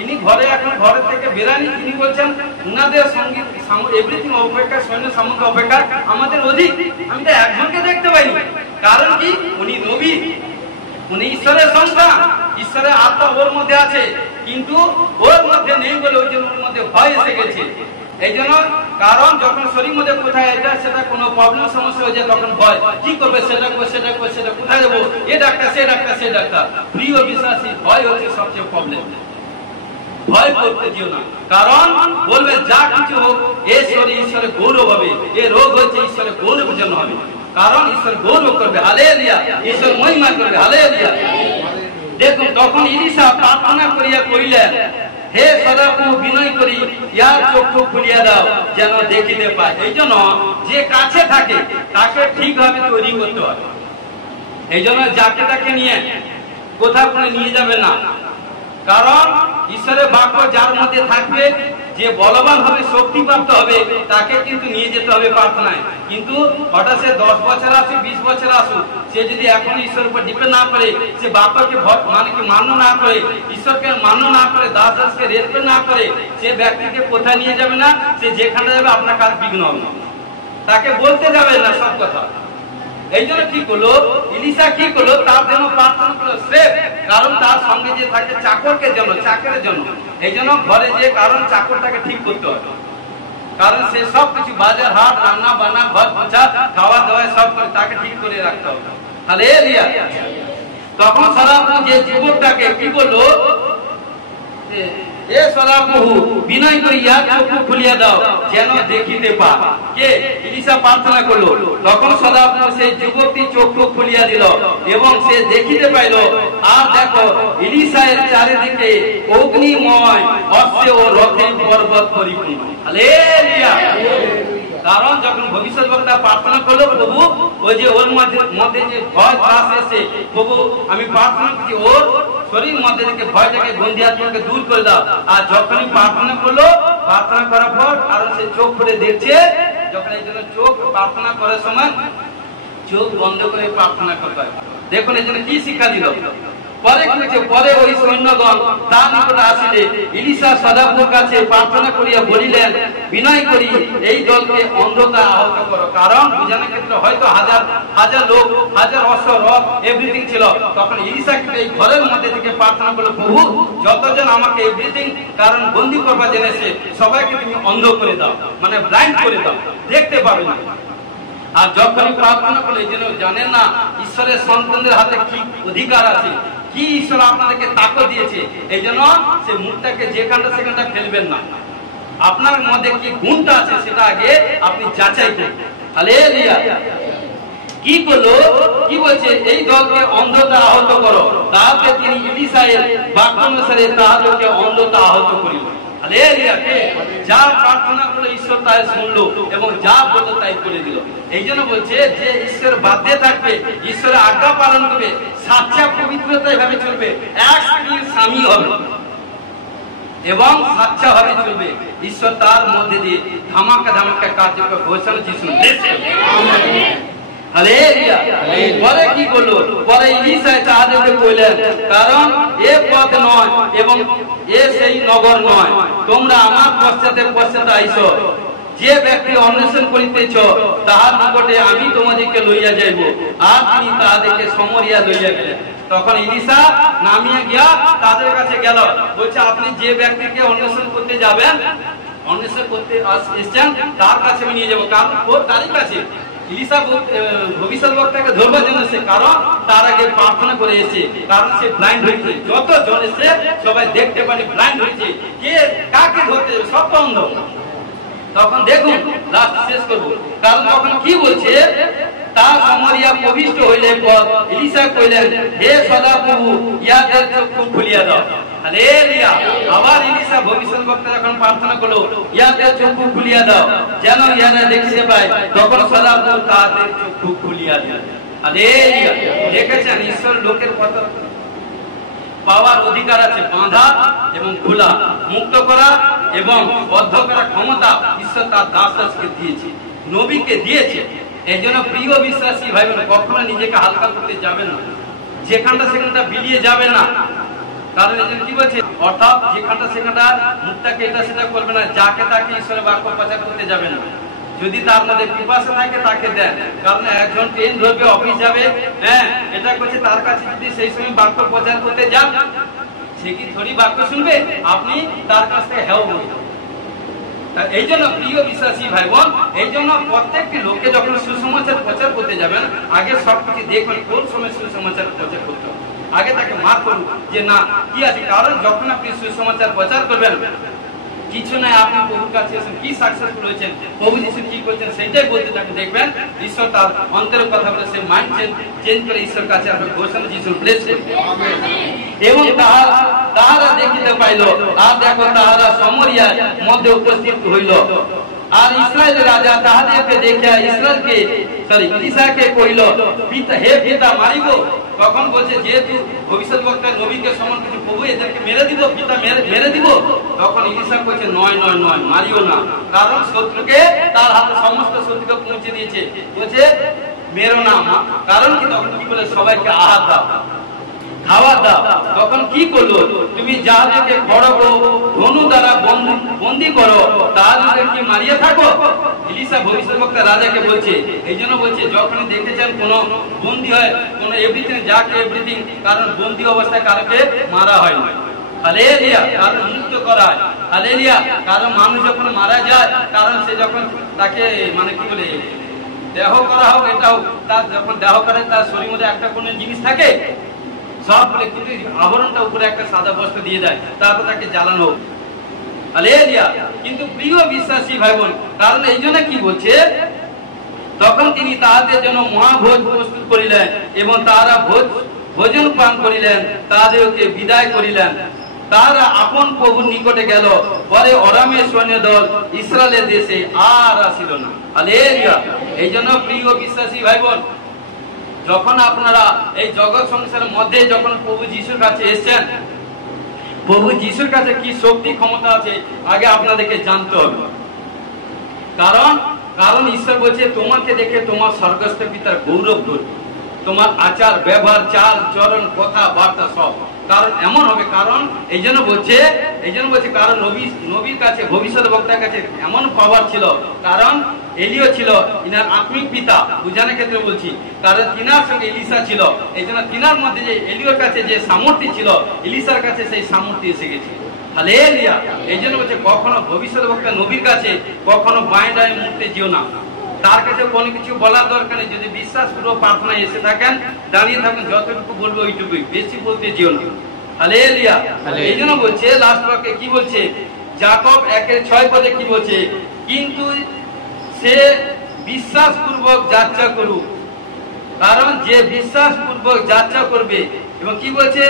ইনি ঘরে এখন ঘরে থেকে বেরানি, তিনি বলছেন উনাদের সঙ্গী এভরিথিং অপেক্ষা সৈন্য সামন্ত অপেক্ষা আমাদের অধিক। আমি তো একজনকে দেখতে পাইনি। কারণ কি, উনি নবী, উনি ঈশ্বরের সন্তান, ঈশ্বরের আত্মা ওর মধ্যে আছে, কিন্তু ওর মধ্যে নেই বলে ওই জন্য ওর মধ্যে ভয় এসে গেছে। এই জন্য কারণ যখন শরীর মধ্যে কোথায় এটা সেটা কোনো প্রবলেম সমস্যা হয়ে যায় তখন ভয়, কি করবে সেটা করবে সেটা করবে সেটা কোথায় যাবো, এ ডাক্তার সে ডাক্তার সে ডাক্তার। প্রিয় বিশ্বাসী, ভয় হচ্ছে সবচেয়ে প্রবলেম। ভয় করতে দিও না, কারণ বলবে যা কিছু হোক এ শরীর ঈশ্বরের গৌরব হবে, এ রোগ হচ্ছে ঈশ্বরের গৌরবের জন্য হবে, কারণ ঈশ্বর গৌরব করবে। হালেলুয়া, ঈশ্বর মহিমা করবে। হালেলুয়া। দেখুন তখন ইলিশা প্রার্থনা করিয়া কইলেন, হে সদাপ্রভু বিনয় করি ইয়ার চক্ষু খুলিয়া দাও যেন দেখিতে পায়। এই জন্য যে কাছে থাকে তাকে ঠিকভাবে তৈরি করতে হবে। এই জন্য যাকে তাকে নিয়ে কোথাও কোনো নিয়ে যাবে না, কারণ ঈশ্বরের বাক্য যার মধ্যে থাকবে, যে বলবান হবে শক্তিপ্রাপ্ত হবে, তাকে কিন্তু নিয়ে যেতে হবে প্রার্থনায়। কিন্তু হঠাৎ সে 10 বছর আসুক 20 বছর আসুক, সে যদি এখন ঈশ্বরের উপর ডিপেন্ড না করে, সে বাক্যকে মানে কি মান্য না করে, ঈশ্বরকে মান্য না করে, দাস দাসকে রেসপেক্ট না করে, সে ব্যক্তিকে কোথায় নিয়ে যাবে না, সে যেখানে যাবে আপনার কাজ বিঘ্ন হবে, তাকে বলতে যাবে না সব কথা। এই জন্য কি করলো ইলিশা, কি করলো তার জন্য প্রার্থনা করলো সেফ, কারণ তার সঙ্গে যে থাকে চাকরকে জন্য, চাকরের জন্য। এই জন্য ঘরে যে কারণ চাকরটাকে ঠিক করতে হবে, কারণ সে সব কিছু বাজার হাট রান্না বান্না ঘর পোছা খাওয়া দাওয়া সব করে তাকে ঠিক করে রাখতে হবে। হালেলুয়া। তখন সদাপ্রভু যে যুবকটাকে কি করলো, এ সদাপ্রভু বিনয় করে ইয়ার চক্ষু খুলিয়া দাও যেন দেখিতে পা। কে? ইলিশা প্রার্থনা করলো। তখন সদাপ্রভু সেই যুবকটি চক্ষু খুলিয়া দিল এবং সে দেখিতে পাইল। আর দেখো ইলিশার চারিদিকে অগ্নিময় অশ্বে ও রথের পর্বত পরিপূর্ণ। হালেলুয়া। কারণ যখন ভবিষ্যৎবক্তা প্রার্থনা করলো, প্রভু ওই যে ওর মধ্যে যে ভয় ত্রাস এসে, প্রভু আমি প্রার্থনা করছি ওর শরীর মধ্যে থেকে ভয়টাকে গন্ধিয়াত্মাকে দূর করে দাও। আর যখনই প্রার্থনা করলো, প্রার্থনা করার পর কারণ সে চোখ খুলে দেখছে, যখন এই জন্য চোখ প্রার্থনা করার সময় চোখ বন্ধ করে প্রার্থনা করবে। দেখুন এই জন্য কি শিক্ষা দিল। পরে ওই সৈন্যগণ তার নিকটে আসিলে ইলিশা সদাপ্রভুর কাছে প্রার্থনা করিয়া বলিলেন, বিনয় করি এই দলকে অন্ধকার আহত করো। কারণ বুঝানোর ক্ষেত্রে হয়তো হাজার লোক, হাজার অশ্ব রথ এভরিথিং ছিল। তখন ইলিশা কিন্তু এই ঘরের মধ্যে থেকে প্রার্থনা করলো, প্রভু যতজন আমাকে এভরিথিং কারণ বন্দি করবা জেনেছে সবাইকে তুমি অন্ধ করে দাও, মানে ব্লাইন্ড করে দাও, দেখতে পাবে না। আর যখনই প্রার্থনা করলে এই জন্য জানেন না ঈশ্বরের সন্তানদের হাতে কি অধিকার আছে, কি ঈশ্বর আপনাদেরকে তাকত দিয়েছে। এই জন্য সে মুখটাকে যেখানটা সেখানটা ফেলবেন না, আপনার মধ্যে কি গুণটা আছে সেটা আগে আপনি যাচাই করুন। হালেলুয়া। কি করলো, কি বলছে, এই দলকে অন্ধতা আহত করো। তাহলে তিনি ইলিশায়ের বাক্য অনুসারে তাহাদেরকে অন্ধতা আহত করিল। হালেলুয়া। যা প্রার্থনা করলো ঈশ্বর তাই শুনলো এবং যা বললো তাই করে দিল। এই জন্য বলছে যে ঈশ্বর বাধ্যে থাকবে, ঈশ্বরের আজ্ঞা পালন করবে, সাচ্চা পবিত্রতা এভাবে চলবে, এক স্ত্রীর স্বামী হবে এবং সাচ্চা ভাবে চলবে, ঈশ্বর তার মধ্যে দিয়ে ধামাকা ধামাকা কার্যকর ঘোষণা যিশু। হালেলুয়া। পরে কি করলো, পরে ইলিশা তাহাদেরকে কইলেন, কারণ এ পথ নয় এবং এ সেই নগর নয়, তোমরা আমার পশ্চাতে পশ্চাতে আইসো। যে ব্যক্তি অন্বেষণ করিতেছ তাহার নিকটে আমি তোমাদেরকে লইয়া যাইব। আর তিনি তাহাদেরকে সমরিয়া লইয়া গেলেন। তখন ইলিশা নামিয়া গিয়া তাদের কাছে গেল, বলছে আপনি যে ব্যক্তিকে অন্বেষণ করতে যাবেন, অন্বেষণ করতে এসছেন, তার কাছে আমি নিয়ে যাবো। কারণ ওর তারই কাছে ইলিশা ভবিষ্যৎবক্তাকে ধরবার জন্য সে, কারণ তার আগে প্রার্থনা করে এসে, কারণ সে ব্লাইন্ড হয়েছে, যত জন এসে সবাই দেখতে পারে ব্লাইন্ড হয়েছে, কে কাকে ধরতে সব বন্ধ। তখন দেখুন লাস্ট শেষ করবো, কারণ তখন কি বলছে, তার সমরিয়া প্রবিষ্ট হইলেন পর ইলিশা কইলেন, হে সদাপ্রভু ইয়াদের চক্ষু খুলিয়া দাও। হালেলুয়া। আবার ইলিশা ভবিষ্যৎবক্তা যখন প্রার্থনা করলো, ইয়াদের চক্ষু খুলিয়া দাও যেন ইহারা দেখিতে পায়। তখন সদাপ্রভু তাদের চক্ষু খুলিয়া দিলেন। হালেলুয়া। দেখেছেন ঈশ্বর লোকের কথা পাওয়ার অধিকার আছে, বাঁধা এবং খোলা, মুক্ত করা এবং বদ্ধ করার ক্ষমতা ঈশ্বর তার দাসকে দিয়েছে, নবীকে দিয়েছে। এই জন্য প্রিয় বিশ্বাসী ভাই বোন, কখনো নিজেকে হালকা করতে যাবেন না, যেখানটা সেখানটা বিলিয়ে যাবে না। কারণ এই জন্য কি বলছে, অর্থাৎ যেখানটা সেখানটা মুখটাকে এটা সেটা করবে না, যাকে তাকে ঈশ্বরের বাক্য প্রচার করতে যাবে না। যদি তার মধ্যে পিপাসা থাকে তাকে দেন, কারণ একজন ট্রেন ধরবে, অফিস যাবে, হ্যাঁ এটা করছে, তার কাছে যদি সেই সময় বাক্য প্রচার করতে যান, সে কি থোড়ি বাক্য শুনবে? আপনি তার কাছ থেকে হেও বলবেন। এই জন্য প্রিয় বিশ্বাসী ভাই বোন, এই জন্য প্রত্যেকটি লোককে যখন সুসমাচার প্রচার করতে যাবেন, আগে সবকিছু দেখুন কোন সময় সুসমাচার প্রচার করতে হবে, আগে তাকে মার্ক করুন যে না কি আছে। কারণ যখন আপনি সুসমাচার প্রচার করবেন, কিছু নাই, আপনি প্রভুর কাছে এসে কি সাকসেসফুল হয়েছেন, প্রভু যিশু কি করছেন সেটাই বলতে থাকবে, দেখবেন ঈশ্বর তার অন্তরের কথা বলে সে মাইন্ড চেঞ্জ করে ঈশ্বর কাছে আসবে, ঘোষণা যিশু ব্লেস করবে। এবং তাহারা দেখিতে পাইল, আর দেখো তাহারা সমরিয়ার মধ্যে উপস্থিত হইল। আর ইসরায়েলের রাজা তাহাদেরকে দেখিয়া ঈশাকে কহিল, পিতা হে পিতা মারিব। তখন বলছে যেহেতু ভবিষ্যৎবক্তা নবীকে সমন করছে, প্রভু এদেরকে মেরে দিব, পিতা মেরে দিব। তখন ঈশা বলছে নয় নয় নয়, মারিও না, কারণ শত্রুকে তার হাতে সমস্ত শত্রুকে পৌঁছে দিয়েছে, বলছে মেরো না। কারণ কি তখন কি বলে, সবাইকে আহাত দাও, খাওয়া দাও। তখন কি করলো, তুমি যাদেরকে খড়গ ধনু দ্বারা বন্দি করো তাদেরকে মারিয়ে থাকো। ইলিশা ভবিষ্যৎবক্তা রাজাকে বলছে, এই জন্য বলছে যখন দেখেছেন কোন বন্দি হয়, কোন এভরিথিং যাকে এভরিথিং, কারণ বন্দি অবস্থায় কারোকে মারা হয় না, হালেলুয়া, কারণ মুক্ত করা হয়, হালেলুয়া। কারণ মানুষ যখন মারা যায়, কারণ সে যখন তাকে মানে কি বলে দেহ করা হোক, এটা হোক, তার যখন দেহ করে তার শরীর মধ্যে একটা কোন জিনিস থাকে, সব কিন্তু আবরণটা উপরে একটা সাদা বস্ত্র দিয়ে দেয়, তারপর তাকে জ্বালানো হোক, হালেলুয়া। কিন্তু প্রিয় বিশ্বাসী ভাই বোন, কারণ এই জন্য কি বলছে, তখন তিনি তাহাদের জন্য মহাভোজ প্রস্তুত করিলেন এবং তাহারা ভোজন পান করিলেন, তাহাদেরকে বিদায় করিলেন। তাহারা আপন প্রভুর নিকটে গেল। পরে অরামের সৈন্য দল ইসরায়েলের দেশে আর আসিল না, হালেলুয়া। এই জন্য প্রিয় বিশ্বাসী ভাই বোন, যখন আপনারা এই জগৎ সংসারের মধ্যে যখন প্রভু যিশুর কাছে এসেছেন, প্রভু যিশুর কাছে কি শক্তি ক্ষমতা আছে আগে আপনাদেরকে জানতে হবে। কারণ ঈশ্বর বলছে তোমাকে দেখে তোমার স্বর্গস্থ পিতার গৌরব করবে, তোমার আচার ব্যবহার চাল চরণ কথা বার্তা সব, কারণ এমন হবে। কারণ এই জন্য বলছে কারণ নবীর কাছে ভবিষ্যৎবক্তার কাছে এমন পাওয়ার ছিল, কারণ এলিও ছিল ইনার আত্মিক পিতা, বুঝানোর ক্ষেত্রে বলছি, কারণ তিনার সঙ্গে ইলিশা ছিল। এই জন্য তিনার মধ্যে যে এলিওর কাছে যে সামর্থ্য ছিল, ইলিশার কাছে সেই সামর্থ্য এসে গেছে, হালেলুয়া। এই জন্য বলছে কখনো ভবিষ্যৎবক্তা নবীর কাছে কখনো বাঁয়ে ডায়ে মুড়তে যেও না, তার কাছে কোনো কিছু বলার দরকার নেই। যদি বিশ্বাস পূর্বক প্রার্থনায় এসে থাকেন, দাঁড়িয়ে থাকেন, যতটুকু বলবে ওইটুকুই, বেশি বলতে যেও না, হালেলুয়া। এই জন্য বলছে লাস্ট বাক্যে কি বলছে, যাকব 1:6 কি বলছে, কিন্তু সে বিশ্বাস পূর্বক যাত্রা করুক, কারণ যে বিশ্বাস পূর্বক যাত্রা করবে এবং কি বলছে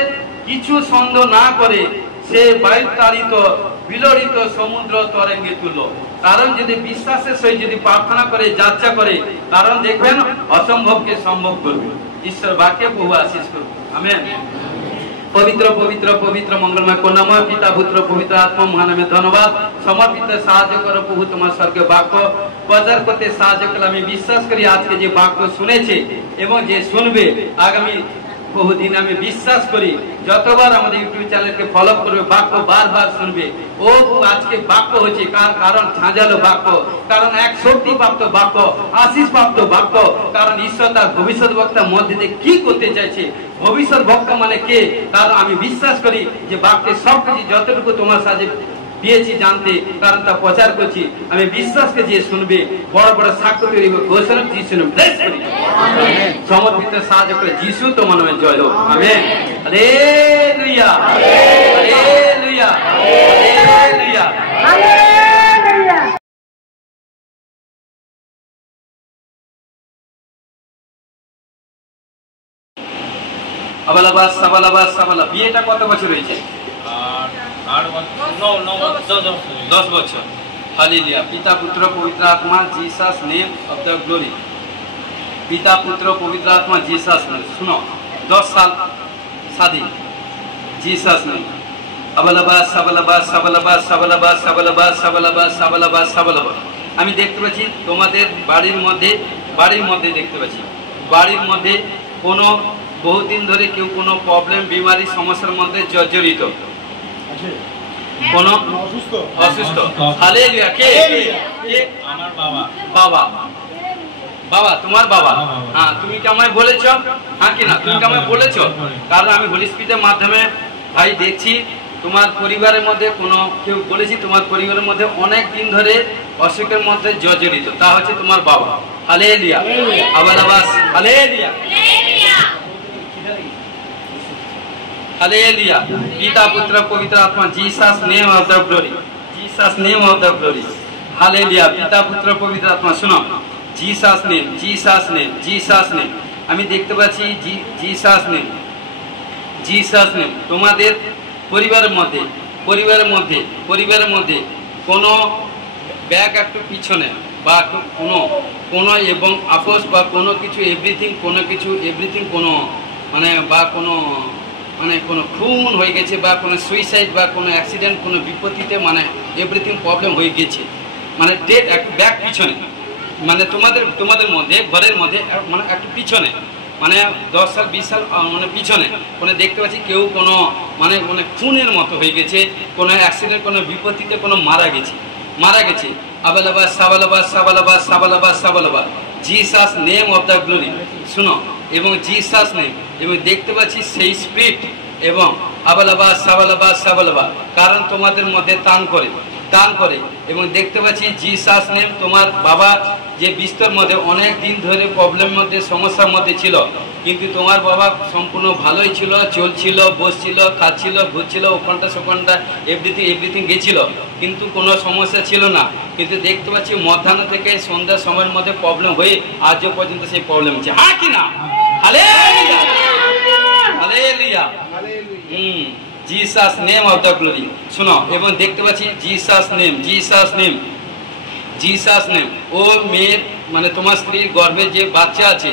কিছু সন্দেহ না করে, সে বায়ুতাড়িত বিলরিত সমুদ্র তরঙ্গে তুলল। কারণ যদি বিশ্বাসের সহিত যদি প্রার্থনা করে যাত্রা করে, কারণ দেখবেন অসম্ভবকে সম্ভব করবে। ঈশ্বর বাক্যে প্রভু আশীষ করবে, আমেন। পবিত্র পবিত্র পবিত্র মঙ্গলময় করুণাময় পিতা পুত্র পবিত্র আত্মা মহানামে ধন্যবাদ। সমর্পিত সাহায্য করো প্রভু, তোমার স্বর্গে বাক্য প্রচার করতে সাহায্য করলে আমি বিশ্বাস করি আজকে যে বাক্য শুনেছে এবং যে শুনবে আগামী বহুদিন, আমি বিশ্বাস করি যতবার আমাদের ইউটিউব চ্যানেলকে ফলো করবে, বাক্য বারবার শুনবে। ও আজকে বাক্য হয়েছে কারণ ঝাঁঝালো বাক্য, কারণ এক শক্তিপ্রাপ্ত বাক্য, আশীষ প্রাপ্ত বাক্য। কারণ ঈশ্বর তার ভবিষ্যৎবক্তার মধ্যে দিয়ে কি করতে চাইছে, ভবিষ্যৎবক্তা মানে কে, কারণ আমি বিশ্বাস করি যে বাক্যের সবকিছু যতটুকু তোমার সাথে দিয়েছি জানতে, কারণ তা প্রচার করছি। আমি বিশ্বাসকে যে শুনবে বড় বড় সাক্ষ্য তৈরি ঘোষণা যিশু সমর্পিত সাহায্য করে যিশু তোমার নামে জয় হোক, amen. Hallelujah, hallelujah, hallelujah, hallelujah. আবালা বিয়েটা কত বছর হয়েছে? 10 বছর। হালেলুয়া। পিতা পুত্র পবিত্র আত্মা, Jesus name of the glory. পিতা পুত্র পবিত্র আত্মা, জিসাস নেম। শুনো, 10 साल शादी, জিসাস নেম। আবালাবাস সাবালাবাস সাবালাবাস সাবালাবাস সাবালাবাস সাবালাবাস সাবালাবাস সাবালাবাস। আমি দেখতে পাচ্ছি তোমাদের বাড়ির মধ্যে দেখতে পাচ্ছি বাড়ির মধ্যে কোনো বহুদিন ধরে কেউ কোনো প্রবলেম বিমারি সমস্যার মধ্যে জর্জরিত, কোনো অসুস্থ। হালেলুয়া। কে? আমার বাবা। বাবা। বাবা, তোমার বাবা? হ্যাঁ, তুমি কি আমায় বলেছ? হ্যাঁ কি না? তুমি কি আমায় বলেছ? কারণ আমি হোলি স্পিরিটের মাধ্যমে ভাই দেখছি তোমার পরিবারের মধ্যে কোনো কেউ বলেছি তোমার পরিবারের মধ্যে অনেক দিন ধরে অসুখের মধ্যে জর্জরিত, তা হচ্ছে তোমার বাবা। হালেলুয়া। আবার আবাস হালেলুয়া। হালেলুয়া। পিতা পুত্র পবিত্র আত্মা, Jesus name of the glory, Jesus name of the glory. Hallelujah. পিতা পুত্র পবিত্র আত্মা, শুনো, Jesus name, Jesus name, Jesus name. আমি দেখতে পাচ্ছি জিসাস নেম, জিসাস নেম। তোমাদের পরিবারের মধ্যে কোনো ব্যাগ একটু পিছনে বা কোনো এবং আপোষ বা কোনো কিছু এভরিথিং কোনো কোনো খুন হয়ে গেছে বা কোনো সুইসাইড বা কোনো অ্যাক্সিডেন্ট, কোনো বিপত্তিতে এভরিথিং প্রবলেম হয়ে গেছে, ডেট একটু ব্যাগ পিছনে, তোমাদের মধ্যে ঘরের মধ্যে একটু পিছনে 10 সাল 20 সাল পিছনে দেখতে পাচ্ছি কেউ কোনো খুনের মতো হয়ে গেছে, কোনো অ্যাক্সিডেন্ট, কোনো বিপত্তিতে কোনো মারা গেছে। আবালাবাস সাবালাবাস সাবালাবাস সাবালাবাস সাবালাবাস, Jesus name of the glory. শুনো, এবং জিসাস নেম, এবং দেখতে পাচ্ছি সেই স্পিরিট এবং আবালাবাস সাবালাবাস সাবালাবাস, কারণ তোমাদের মধ্যে টান করে এবং দেখতে পাচ্ছি জিসাস নেম। তোমার বাবা যে বিস্তর মধ্যে অনেক দিন ধরে প্রবলেমের মধ্যে সমস্যার মধ্যে ছিল, কিন্তু তোমার বাবা সম্পূর্ণ ভালোই ছিল, চলছিল, বসছিল, খাচ্ছিল, ঘুরছিল, ওখানটা এভরিথিং গেছিল, কিন্তু কোনো সমস্যা ছিল না। কিন্তু দেখতে পাচ্ছি মধ্যাহ্ন থেকে সন্ধ্যার সময়ের মধ্যে প্রবলেম হয়ে আজও পর্যন্ত সেই প্রবলেম আছে। হ্যাঁ কি না? Hallelujah, hallelujah. Jesus name of the glory. শুনো, এবং দেখতে পাচ্ছি Jesus name, Jesus name, Jesus name. ও মেয়ের তোমার স্ত্রীর গর্ভে যে বাচ্চা আছে,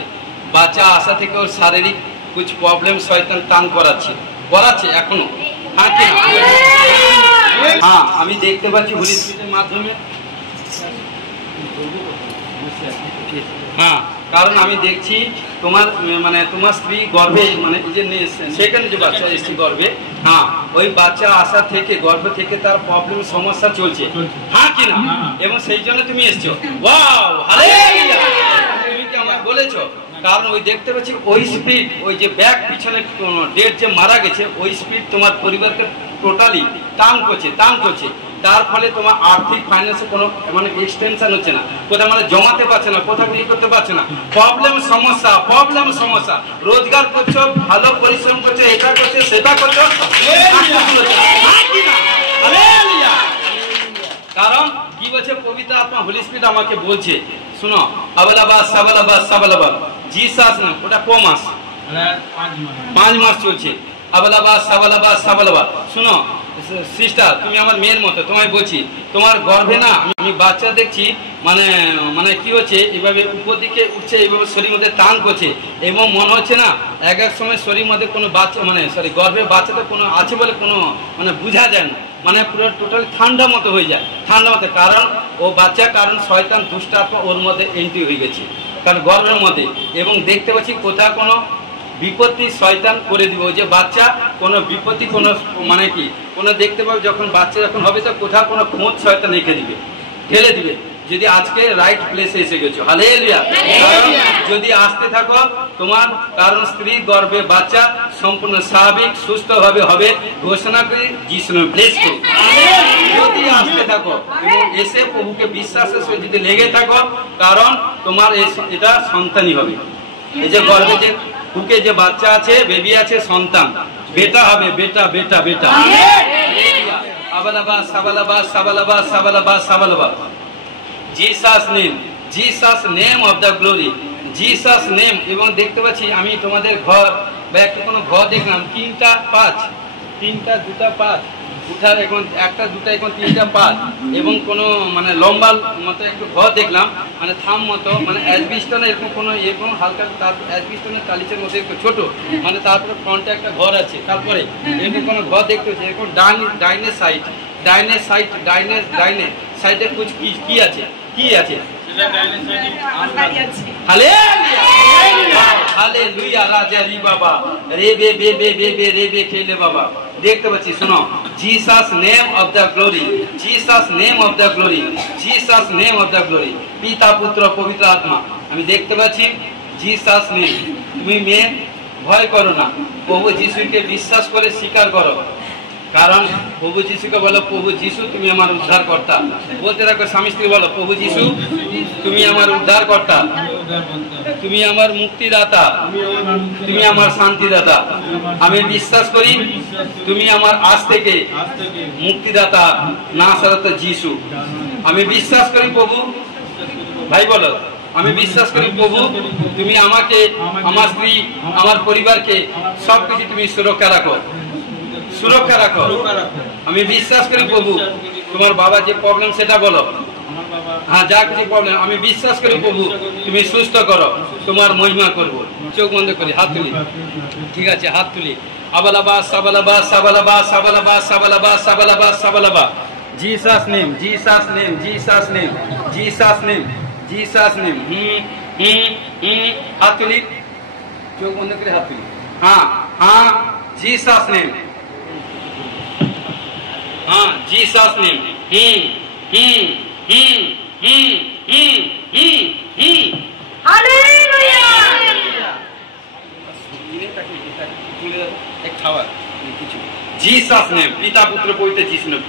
বাচ্চা আসা থেকে ওর শারীরিক কিছু প্রবলেম শয়তান টান করাচ্ছে এখনো। হ্যাঁ কি না? হ্যাঁ, আমি দেখতে পাচ্ছি হোলি স্পিরিটের মাধ্যমে। হ্যাঁ, কারণ আমি দেখছি তোমার তোমার স্ত্রী গর্ভে সেখানে যে বাচ্চা এসছে গর্ভে, হ্যাঁ, ওই বাচ্চা আসা থেকে গর্ভ থেকে তার প্রবলেম সমস্যা চলছে। হ্যাঁ কি না? এবং সেই জন্য তুমি এসছো। Wow, hallelujah. তুমি কি আমায় বলেছো? কারণ ওই দেখতে পাচ্ছি ওই স্পিরিট, ওই যে ব্যাগ পিছনে ডেট যে মারা গেছে, ওই স্পিরিট তোমার পরিবারকে টোটালি টান করছে। তার ফলে তোমার আর্থিক ফাইন্যান্সে কোনো এক্সটেনশন হচ্ছে না, কোথাও জমাতে পারছে না, কোথাও করতে পারছে না, প্রবলেম সমস্যা। রোজগার করছো, ভালো পরিশ্রম করছো, এটা করছো, সেটা করছো, কারণ কি বলছে পবিত্র আত্মা, হোলি স্পিরিট আমাকে বলছে, শুনো, আবালাবাস সাবালাবাস সাবালাবাস, জিসাস না, ওটা ক মাস? 5 মাস চলছে। আবালাবাস সাবালাবাস সাবালাবাস। শুনো সিস্টার, তুমি আমার মেয়ের মতো, তোমায় বলছি, তোমার গর্ভে না আমি বাচ্চা দেখছি, কি হচ্ছে, এভাবে উপর দিকে উঠছে, এইভাবে শরীর মধ্যে টান করছে, এবং মনে হচ্ছে না এক সময় শরীর মধ্যে কোনো বাচ্চা গর্ভের বাচ্চাটা কোনো আছে বলে কোনো বোঝা যায় না, পুরো টোটাল ঠান্ডা মতো হয়ে যায়, কারণ ও বাচ্চা, কারণ শয়তান দুষ্ট আত্মা ওর মধ্যে এন্ট্রি হয়ে গেছে, কারণ গর্ভের মধ্যে। এবং দেখতে পাচ্ছি কোথাও কোনো বিপত্তি শয়তান করে দিব, যে বাচ্চা কোনো বিপত্তি কোনো দেখতে পাবে, যখন বাচ্চা যখন হবে তো কোথাও কোনো খোঁজ শয়তান ঢেলে দিবে, যদি আজকে রাইট প্লেসে এসে গেছো। হালেলুয়া। যদি আসতে থাকো তোমার, কারণ স্ত্রী গর্ভে বাচ্চা সম্পূর্ণ স্বাভাবিক সুস্থভাবে হবে ঘোষণা করি, যিশু নামে ব্লেস করি। যদি আসতে থাকো এবং এসে প্রভুকে বিশ্বাসের সঙ্গে যদি লেগে থাকো, কারণ তোমার এটা সন্তানই হবে। এই যে গর্ভে যে বুকে যে বাচ্চা আছে, বেবি আছে, সন্তান, বেটা হবে, বেটা। আবালাবাস সাবালাবাস সাবালাবাস সাবালাবাস সাবালাবাস, Jesus name of the glory, Jesus name. এবং দেখতে পাচ্ছি আমি তোমাদের ঘর বা একটা কোনো ঘর দেখলাম, 3টা 5, উঠার এখন একটা দুটা এখন তিনটা পাত এবং কোনো মানে লম্বা মতো একটু ঘর দেখলাম, মানে থাম মতো, মানে অ্যাসবেস্টস এরকম কোনো এরকম হালকা অ্যাসবেস্টস কালিচের মতো একটু ছোট, মানে তারপরে ফ্রন্টে একটা ঘর আছে, তারপরে এরকম কোনো ঘর দেখতে হচ্ছে এরকম ডাইনে সাইডে কুছ কি আছে, কি আছে? হালেলুয়া রাজা রি বাবা রে বে বে বে বে বে রে বে খেলে বাবা দেখতে পাচ্ছি। শোনো, Jesus name of the glory, Jesus name of the glory, Jesus name of the glory, পিতা পুত্র পবিত্র আত্মা। আমি দেখতে পাচ্ছি জিসাস নেম। তুমি মেয়ে ভয় করো না, প্রভু যিশুকে বিশ্বাস করে স্বীকার করো, কারণ প্রভু যিশুকে বলো প্রভু যিশু তুমি আমার উদ্ধারকর্তা। বলতে থাকো স্বামী স্ত্রী বলো প্রভু যিশু তুমি আমার উদ্ধারকর্তা, তুমি আমার মুক্তিদাতা, তুমি আমার শান্তিদাতা। আমি বিশ্বাস করি তুমি আমার আজ থেকে মুক্তিদাতা নাসরত যিশু। আমি বিশ্বাস করি প্রভু, ভাই বলো আমি বিশ্বাস করি প্রভু তুমি আমাকে, আমার স্ত্রী, আমার পরিবারকে সবকিছু তুমি সুরক্ষা রাখো, সুরক্ষা রাখো। আমি বিশ্বাস করি প্রভু তোমার বাবা যে প্রবলেম সেটা বলো, হ্যাঁ যা কিছু প্রবলেম আমি বিশ্বাস করি প্রভু তুমি সুস্থ করো, তোমার মহিমা করব। চোখ বন্ধ করি, হাত তুলি, ঠিক আছে হাত তুলি। আবালাবা সাবালাবা সাবালাবা সাবালাবা সাবালাবা সাবালাবা সাবালাবা। Jesus name, Jesus name, Jesus name, Jesus name, Jesus name. হাত তুলি, চোখ বন্ধ করে হাত তুলি। হ্যাঁ হ্যাঁ জিসাস নেম, हाँ जीसस नेम। हालेलुया एक खावा কিছু जीसस नेम, পিতা পুত্র পবিত্র যিশু নামে।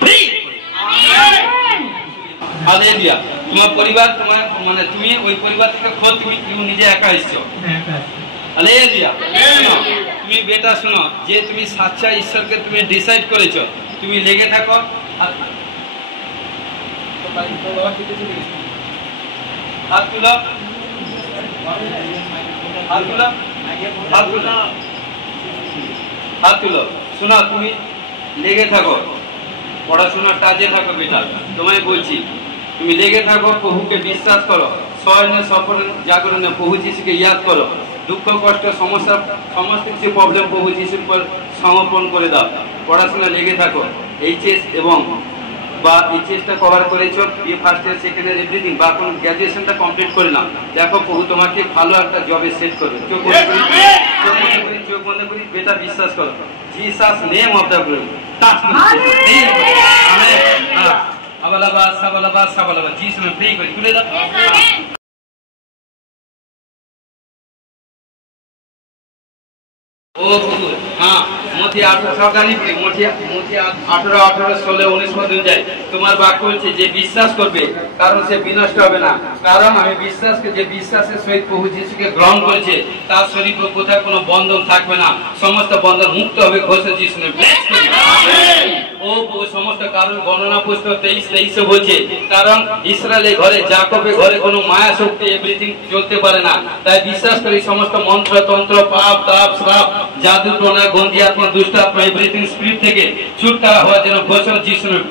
হালেলুয়া। তোমার পরিবার, তোমার মানে তুমি ওই পরিবার থেকে খোঁজ, তুমি নিজে একা এসেছো। হালেলুয়া। তুমি বেটা শোনো, যে তুমি সাচ্চা ঈশ্বরকে তুমি ডিসাইড করেছো, তুমি লেগে থাকো। হাত তুলো, হাত তুলো, হাত তুলো, হাত তুলো। শোনা, তুমি লেগে থাকো, পড়াশোনার কাজে থাকো বেটা। তোমায় বলছি তুমি লেগে থাকো, প্রভুকে বিশ্বাস করো, স্বয়নে সফল জাগরণে প্রভু যিশুকে ইয়াদ করো। দুঃখ কষ্ট সমস্যা সমস্ত কিছু প্রবলেম প্রভু যিশুর পর সমর্পণ করে দাও। পড়াশোনা লেগে থাকো, এইচএস এবং বা এইচএসটা কভার করেছো, first year second year everything, বা কোনো গ্র্যাজুয়েশনটা কমপ্লিট করে নাও। দেখো প্রভু তোমাকে ভালো একটা জবে সেট করবে। চোখ বন্ধ করি, চোখ বন্ধ করি, বেটা বিশ্বাস করো। Jesus name of the glory. আবালাবা সাবালাবা সাবালাবা যিশু নামে প্রে করি, তুলে দাও। ओ प्रभु हाँ মথি 18 সাবধানী পড়ি, মথি 18 16 19 পর্যন্ত যায়। তোমার বাক্য বলছে যে বিশ্বাস করবে কারণ সে বিনষ্ট হবে না। কারণ আমি বিশ্বাস করি যে বিশ্বাসের সহিত প্রভু যিশুকে গ্রহণ করেছে তার শরীরে কোথাও কোনো বন্ধন থাকবে না, সমস্ত বন্ধন মুক্ত হবে ঘোষণা যিশু নামে। ও প্রভু সমস্ত কারণ গণনা পুস্তক 23 বলছে কারণ ইসরায়েলের ঘরে যাকবের ঘরে কোনো মায়া শক্তি এভরিথিং চলতে পারে না। তাই বিশ্বাস করি সমস্ত মন্ত্র তন্ত্র পাপ তাপ শ্রাপ জাদু টোনা গন্ধি আত্মা দুষ্ট আত্মা এভরিথিং স্পিরিট থেকে ছুটকারা হওয়ার জন্য ঘোষণা যিশু নামে।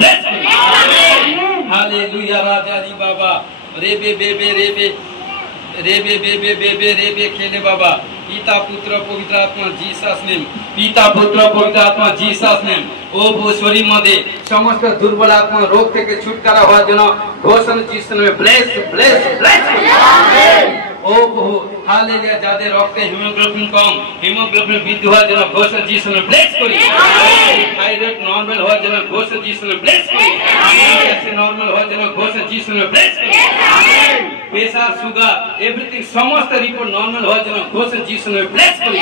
হালেলুয়া রাজা রি বাবা রে বে বে বে রে বে রে বে বে বে বে বে রে বে খেলে বাবা। পিতা পুত্র পবিত্র আত্মা জিসাস নেম, পিতা পুত্র পবিত্র আত্মা জিসাস নেম। ও শরীর মধ্যে সমস্ত দুর্বল আত্মা রোগ থেকে ছুটকারা হওয়ার জন্য ঘোষণা যিশু নামে। Bless bless bless. ও প্রভু হালেলুয়া। যাদের রক্তে হিমোগ্লোবিন কম, হিমোগ্লোবিন বৃদ্ধি হওয়ার জন্য ঘোষণা যিশু নামে ব্লেস করি। থাইরয়েড নরমাল হওয়ার জন্য ঘোষণা যিশু নামে ব্লেস করি। গ্যাস নরমাল হওয়ার জন্য ঘোষণা যিশু নামে ব্লেস করি। প্রেসার সুগার এভরিথিং সমস্ত রিপোর্ট নরমাল হওয়ার জন্য ঘোষণা যিশু নামে ব্লেস করি।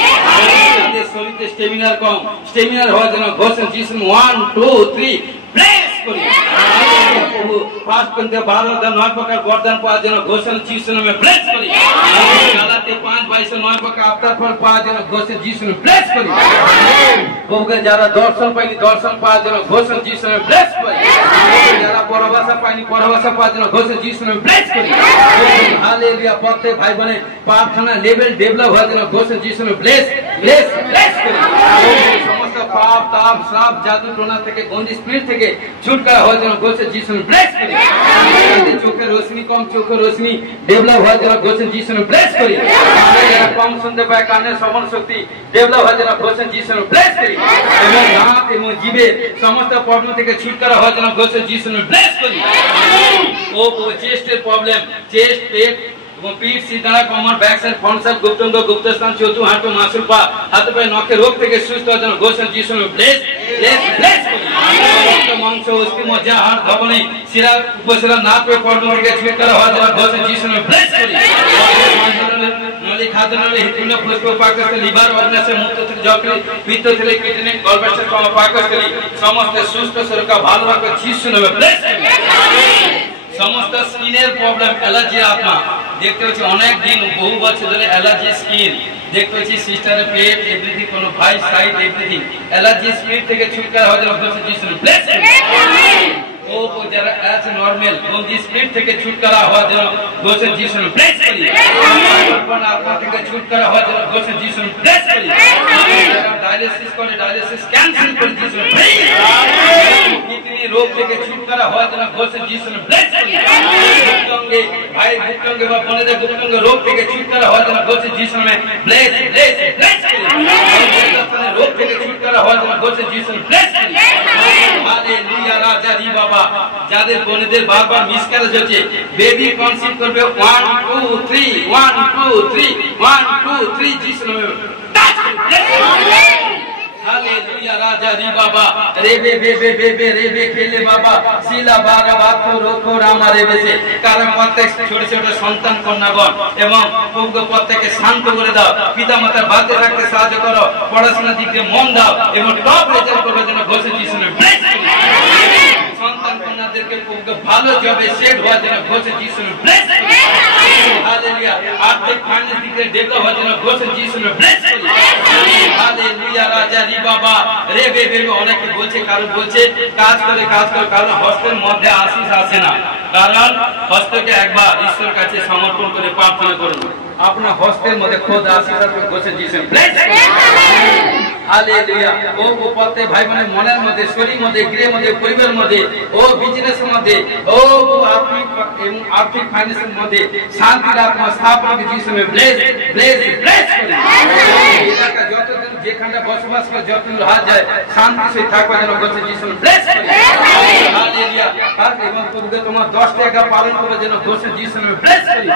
যাদের শরীরে স্টেমিনার কম, স্টেমিনার হওয়ার জন্য ঘোষণা যিশু 1 2 3 ব্লেস করি। প্রভু 5 থেকে 12 9 প্রকার বরদান পাওয়ার জন্য ঘোষণা যিশু নামে ব্লেস করি। গালাতে 5 22 9 প্রকার আত্মার ফল পাওয়ার জন্য ঘোষণা যিশু নামে ব্লেস করি। প্রভুকে যারা দর্শন পায়নি দর্শন পাওয়ার জন্য ঘোষণা যিশু নামে ব্লেস করি। যারা পরভাষা পায়নি পরভাষা পাওয়ার জন্য ঘোষণা যিশু নামে ব্লেস করি। হালেলুয়া। প্রত্যেক ভাই বোনের প্রার্থনা লেভেল ডেভেলপ হওয়ার জন্য ঘোষণা যিশু নামে ব্লেস ব্লেস ব্লেস করি। সমস্ত পাপ তাপ শ্রাপ জাদু টোনা থেকে গন্দি স্পিরিট থেকে ছুটকারা হওয়ার জন্য গোছে যিশু ব্লেস করি। চোখের রোশনি কম, চোখের রোশনি ডেভেলপ হওয়ার জন্য গোছে যিশু ব্লেস করি। যারা কম শুনতে পায় কানের শ্রবণ শক্তি ডেভেলপ হওয়ার জন্য গোছে যিশু ব্লেস করি। এবং নাক এবং জিভের সমস্ত প্রবলেম থেকে ছুটকারা হওয়ার জন্য গোছে যিশু ব্লেস করি। ও চেস্টের প্রবলেম, চেস্ট পেট এবং পিঠ সিদানা কমর ব্যাক সাইড ফ্রন্ট সাইড গুপ্তঙ্গ গুপ্তস্থান চতু হাঁটু মাসুল পা হাত পায়ে নখের রোগ থেকে সুস্থ হওয়ার জন্য গোছে যিশু ব্লেস ব্লেস করি। মাংস অস্থি মজ্জা হাড় ধবনে শিরা উপশিরা নাক পে প্রবলেম থেকে ছুটকারা হওয়ার জন্য গোছে যিশু ব্লেস করি। নলি খাদ্যনালী হৃদপিণ্ড ফুসফুস পাকস্থলী লিভার অগ্নাশয় মূত্র থেকে যকৃৎ পিত্ত থেকে কিডনি গলব্লাডার কম পাকস্থলী সমস্ত সুস্থ শরীরকে ভালো রাখো যিশু নামে ব্লেস করি। সমস্ত স্কিনের প্রবলেম অ্যালার্জি আত্মা দেখতে হচ্ছে অনেক দিন বহু বছর ধরে অ্যালার্জি স্কিন দেখতে হচ্ছে সিস্টারের পেট এভরিথিং কোনো ভাই সাইড এভরিথিং অ্যালার্জি স্কিন থেকে ছুটকারা হওয়ার জন্য গোছে যিশু ব্লেস করি। ও যারা আছে নরমাল গন্দি স্পিরিট থেকে ছুটকারা হওয়ার জন্য গোছে যিশু ব্লেস করি। আত্মা থেকে ছুটকারা হওয়ার জন্য গোছে যিশু ব্লেস করি। ডায়ালিসিস করে ডায়ালিসিস ক্যান্সেল করে যিশু ব্লেস করি। কিডনি রোগ থেকে ছুটকারা হওয়ার জন্য গোছে যিশু ব্লেস করি। গুপ্তঙ্গে ভাই গুপ্তঙ্গে বা বোনেদের গুপ্তঙ্গে রোগ থেকে ছুটকারা হওয়ার জন্য গোছে যিশু নামে ব্লেস ব্লেস ব্লেস করি। রোগ থেকে ছুটকারা হওয়ার জন্য গোছে যিশু ব্লেস করি। হালেলুয়া রাজা রি বাবা যাদের বোনেদের বারবার মিসক্যারেজ হচ্ছে বেবি কনসিভ করবে 1 2 3 1 2 3 1 2 3 যিশু নামে हालेलुया राजा री बाबा रेबे बेबे बेबे रेबे खेले बाबा শিলা বারা বাতো রোকো রামা রেবেছে কারণ প্রত্যেক ছোট ছোট সন্তান কন্যাগণ এবং প্রত্যেককে শান্ত করে দাও পিতামাতার বাতে থাকতে সাহায্য করো পড়াশোনার দিক দিয়ে মন দাও এবং টপ রেজাল্ট করার জন্য ঘোষণা যিশুকে ব্লেস করি সন্তান কন্যাদেরকে ভালো জবে সেট হওয়ার জন্য ঘোষণা যিশুকে ব্লেস করি হালেলুয়া আর্থিক ফাইন্যান্স দিক দিয়ে ডেভেলপ হওয়ার জন্য ঘোষণা যিশুকে ব্লেস করি হালেলুয়া রাজা রি বাবা রেবে বেবে অনেকে বলছে কারণ বলছে কাজ করে কারণ হস্তের মধ্যে আশিস আসে না কারণ হস্তকে একবার ঈশ্বরের কাছে সমর্পণ করে প্রার্থনা করুন আপনার হস্তের মধ্যে খোদ আশিস আসবে গোছে যিশু ব্লেস করি হালেলুয়া ও প্রত্যেক ভাই বোনের মনের মধ্যে শরীরের মধ্যে গৃহের মধ্যে পরিবারের মধ্যে ও বিজনেসের মধ্যে ও আর্থিক ফাইন্যান্সের মধ্যে শান্তির আত্মা স্থাপন যিশু ব্লেস ব্লেস ব্লেস করি এলাকা যতদিন যেখানে বসবাস করে যতদিন রাত যায় শান্তি সে থাকবে যেন গোছে যিশু ব্লেস করি হালেলুয়া এবং তোমার 10 টাকা পালন করবে যেন গোছে যিশু ব্লেস করি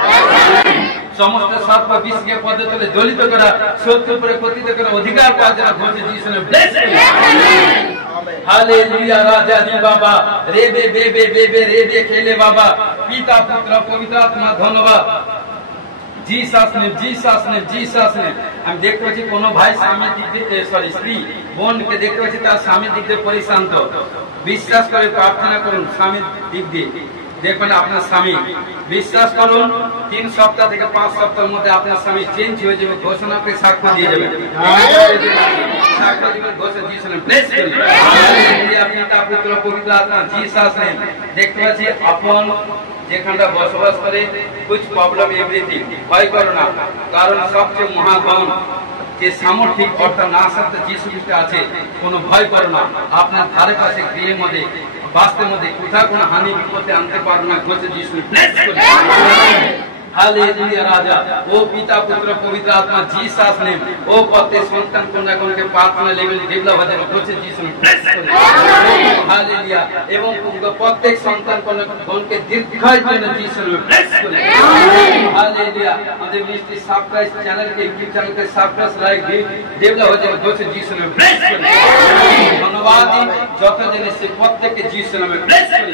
সমস্ত সর্ব বিশ্বকে পদ্ধতিতে দলিত করা শত্রুর উপরে পতিত করা অধিকার পাওয়ার জন্য ঘোষণা যিশু ব্লেস করি হালেলুয়া রাজা রি বাবা রেবে বেবে বেবে রেবে খেলে বাবা পিতা পুত্র পবিত্র আত্মা ধন্যবাদ জিসাস নেম আমি দেখতে পাচ্ছি কোন ভাই স্বামীর দিক দিয়ে স্ত্রী বোনকে দেখতে পাচ্ছি তার স্বামীর দিক দিয়ে পরিশান্ত বিশ্বাস করে প্রার্থনা করুন স্বামীর দিক দিয়ে দেখবেন আপনার স্বামী বিশ্বাস করুন 3 সপ্তাহ থেকে 5 সপ্তাহের মধ্যে আপনার স্বামী চেঞ্জ হয়ে যাবে ঘোষণা করে সাক্ষ্য দিয়ে যাবে সাক্ষ্য দিবেন ঘোষণা যিশু ব্লেস করি হালেলুয়া পিতা পুত্র পবিত্র আত্মা জিসাস নেম দেখতে পাচ্ছি আপন যেখানটা বসবাস করে कुछ প্রবলেম এভরিথিং ভয় করো না কারণ সবচেয়ে মহাগণ যে সামর্থিক অর্থাৎ না সত্য যিশু খ্রিস্ট আছে কোনো ভয় করো না আপনার ধারে পাশে গৃহের মধ্যে বাস্তের মধ্যে কোথাও কোনো হানি বিপদে আনতে পারবে না গোছে যিশু ব্লেস করি হালেলুয়া রাজা ও পিতা পুত্র পবিত্র আত্মা জিসাস নেম ও প্রত্যেক সন্তান কন্যাগণকে প্রার্থনা লেভেল ডেভেলপ হতে গোছে যিশু ব্লেস করি হালেলুয়া এবং প্রত্যেক সন্তান কন্যাগণকে দীর্ঘায়ুর জন্য যিশু ব্লেস করি হালেলুয়া আমাদের মিষ্টি সাবস্ক্রাইব চ্যানেলকে ইউটিউব চ্যানেলকে সাবস্ক্রাইব লাইক ডেভেলপ হতে গোছে যিশু ব্লেস করি ধন্যবাদ যত জেনে সে প্রত্যেককে যিশু নামে ব্লেস করি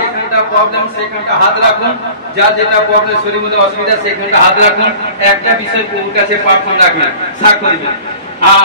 যেখানটা প্রবলেম সেখানটা হাত রাখুন যা যেটা প্রবলেম শরীরের মধ্যে অসুবিধা সেখানটা হাত রাখুন একটা বিষয় প্রভুর কাছে প্রার্থনা রাখবেন সাক্ষ্য দিবেন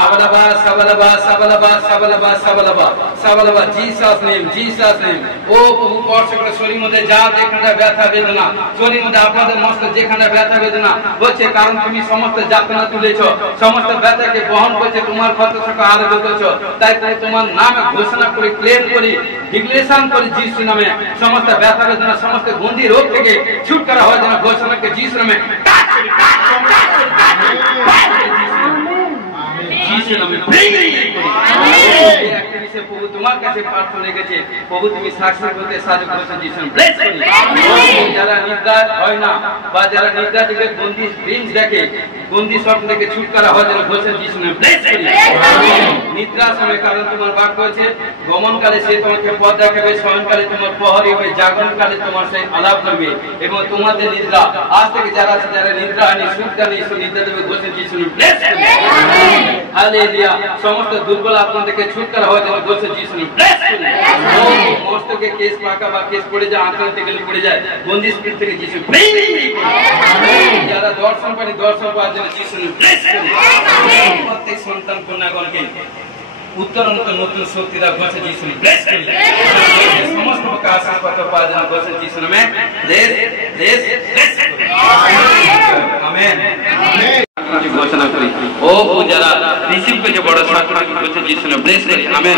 আবালাবা সাবালাবা সাবালাবা সাবালাবা সাবালাবা সাবালাবা জিসাস নেম ও প্রভু স্পর্শ করে শরীরের মধ্যে যা যেখানে ব্যথা বেদনা শরীরের মধ্যে আপনাদের মস্ত যেখানে ব্যথা বেদনা হচ্ছে কারণ তুমি সমস্ত যাতনা তুলেছো সমস্ত ব্যথাকে বহন করেছে তোমার কত সকা আরোগ্য করেছো তাই তোমার নামে ঘোষণা করে ক্লেম করি ডিক্লেরেশন করি যিশু নামে সমস্ত ব্যথা বেদনা সমস্ত গন্ধি রোগ থেকে ছুটকারা হওয়ার জন্য ঘোষণাকে যিশু নামে যিশু নামে প্রভু তোমার কাছে প্রার্থনা রেখেছে, প্রভু তুমি সাকসেস হতে সাহায্য করেছো যিশু। ব্লেস করি। যারা নিদ্রা হয় না বা যারা নিদ্রা থেকে বন্দি ড্রিমস দেখে, বন্দি স্বপ্ন থেকে ছুটকারা হয় যেন বলছেন যিশু। ব্লেস করি। নিদ্রার সময় কারণ তোমার বাক্য হয়েছে গমনকালে সে তোমাকে পথ দেখাবে, শয়নকালে তোমার প্রহরী হবে, জাগরণকালে তোমার সেই আলাপ করবে। এবং তোমাদের নিদ্রা আজ থেকে যারা আছে, যারা নিদ্রা হয়নি, সুখটা নেই, নিদ্রা দেবে বলছেন যিশু। ব্লেস করি। হালেলুয়া। সমস্ত দুর্বল আত্মা থেকে ছুটকারা হয় যেন বলছেন যিশু। ব্লেস করি। মস্তকে কেস পাকা বা কেস পড়ে যায়, আঁচড়াতে গেলে পড়ে যায়, বন্দি স্পিরিট থেকে যিশু। যারা দর্শন পানি দর্শন পাওয়ার জন্য যিশু। ব্লেস করি। প্রত্যেক সন্তান কন্যাগণকে উত্তরণ নতুন শক্তি দাও বলছে যিশু। ব্লেস করি। সমস্ত প্রকার আশীর্বাদ পাওয়ার জন্য বলছেন যিশু নামে। আমেন। ঘোষণা করি ও যারা রিসিভ করেছে বড় সার্টিফিকেট বলছে যিশু নামে। ব্লেস করি। আমেন।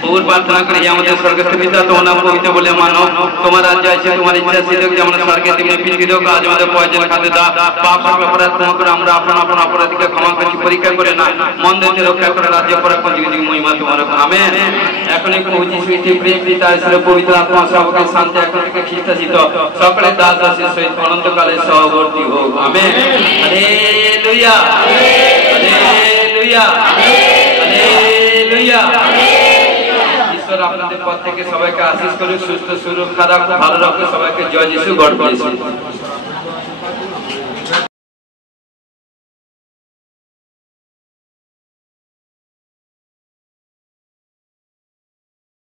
প্রভুর প্রার্থনা করি আমাদের স্বর্গস্থ পিতা, তোমার নাম পবিত্র বলে মানো, তোমার রাজ্য আছে, তোমার ইচ্ছা সিদ্ধ যেমন স্বর্গে তেমনি পৃথিবীতেও। আজ আমাদের প্রয়োজন খাদ্য দাও, পাপ অপরাধ ক্ষমা করে আমরা আপন আপন অপরাধীকে ক্ষমা করছি, পরীক্ষা করে না মন থেকে রক্ষা করে রাজ্য পরাক্রম যুগ যুগ মহিমা তোমার। আমেন। এখন এই প্রভু যিশু প্রেম পিতা ঈশ্বরের পবিত্র আত্মা সর্বকাল শান্তি এখন থেকে খ্রিস্টাসিত সকলে দাস দাসের সহিত অনন্তকালে সহবর্তী হোক। আমেন। হালেলুয়া। হালেলুয়া। হালেলুয়া। ঈশ্বর আপনাদের পথ থেকে সবাইকে আশীষ করুক, সুস্থ সুরক্ষা রাখুক, ভালো রাখুক সবাইকে। জয় যিশু। God bless you.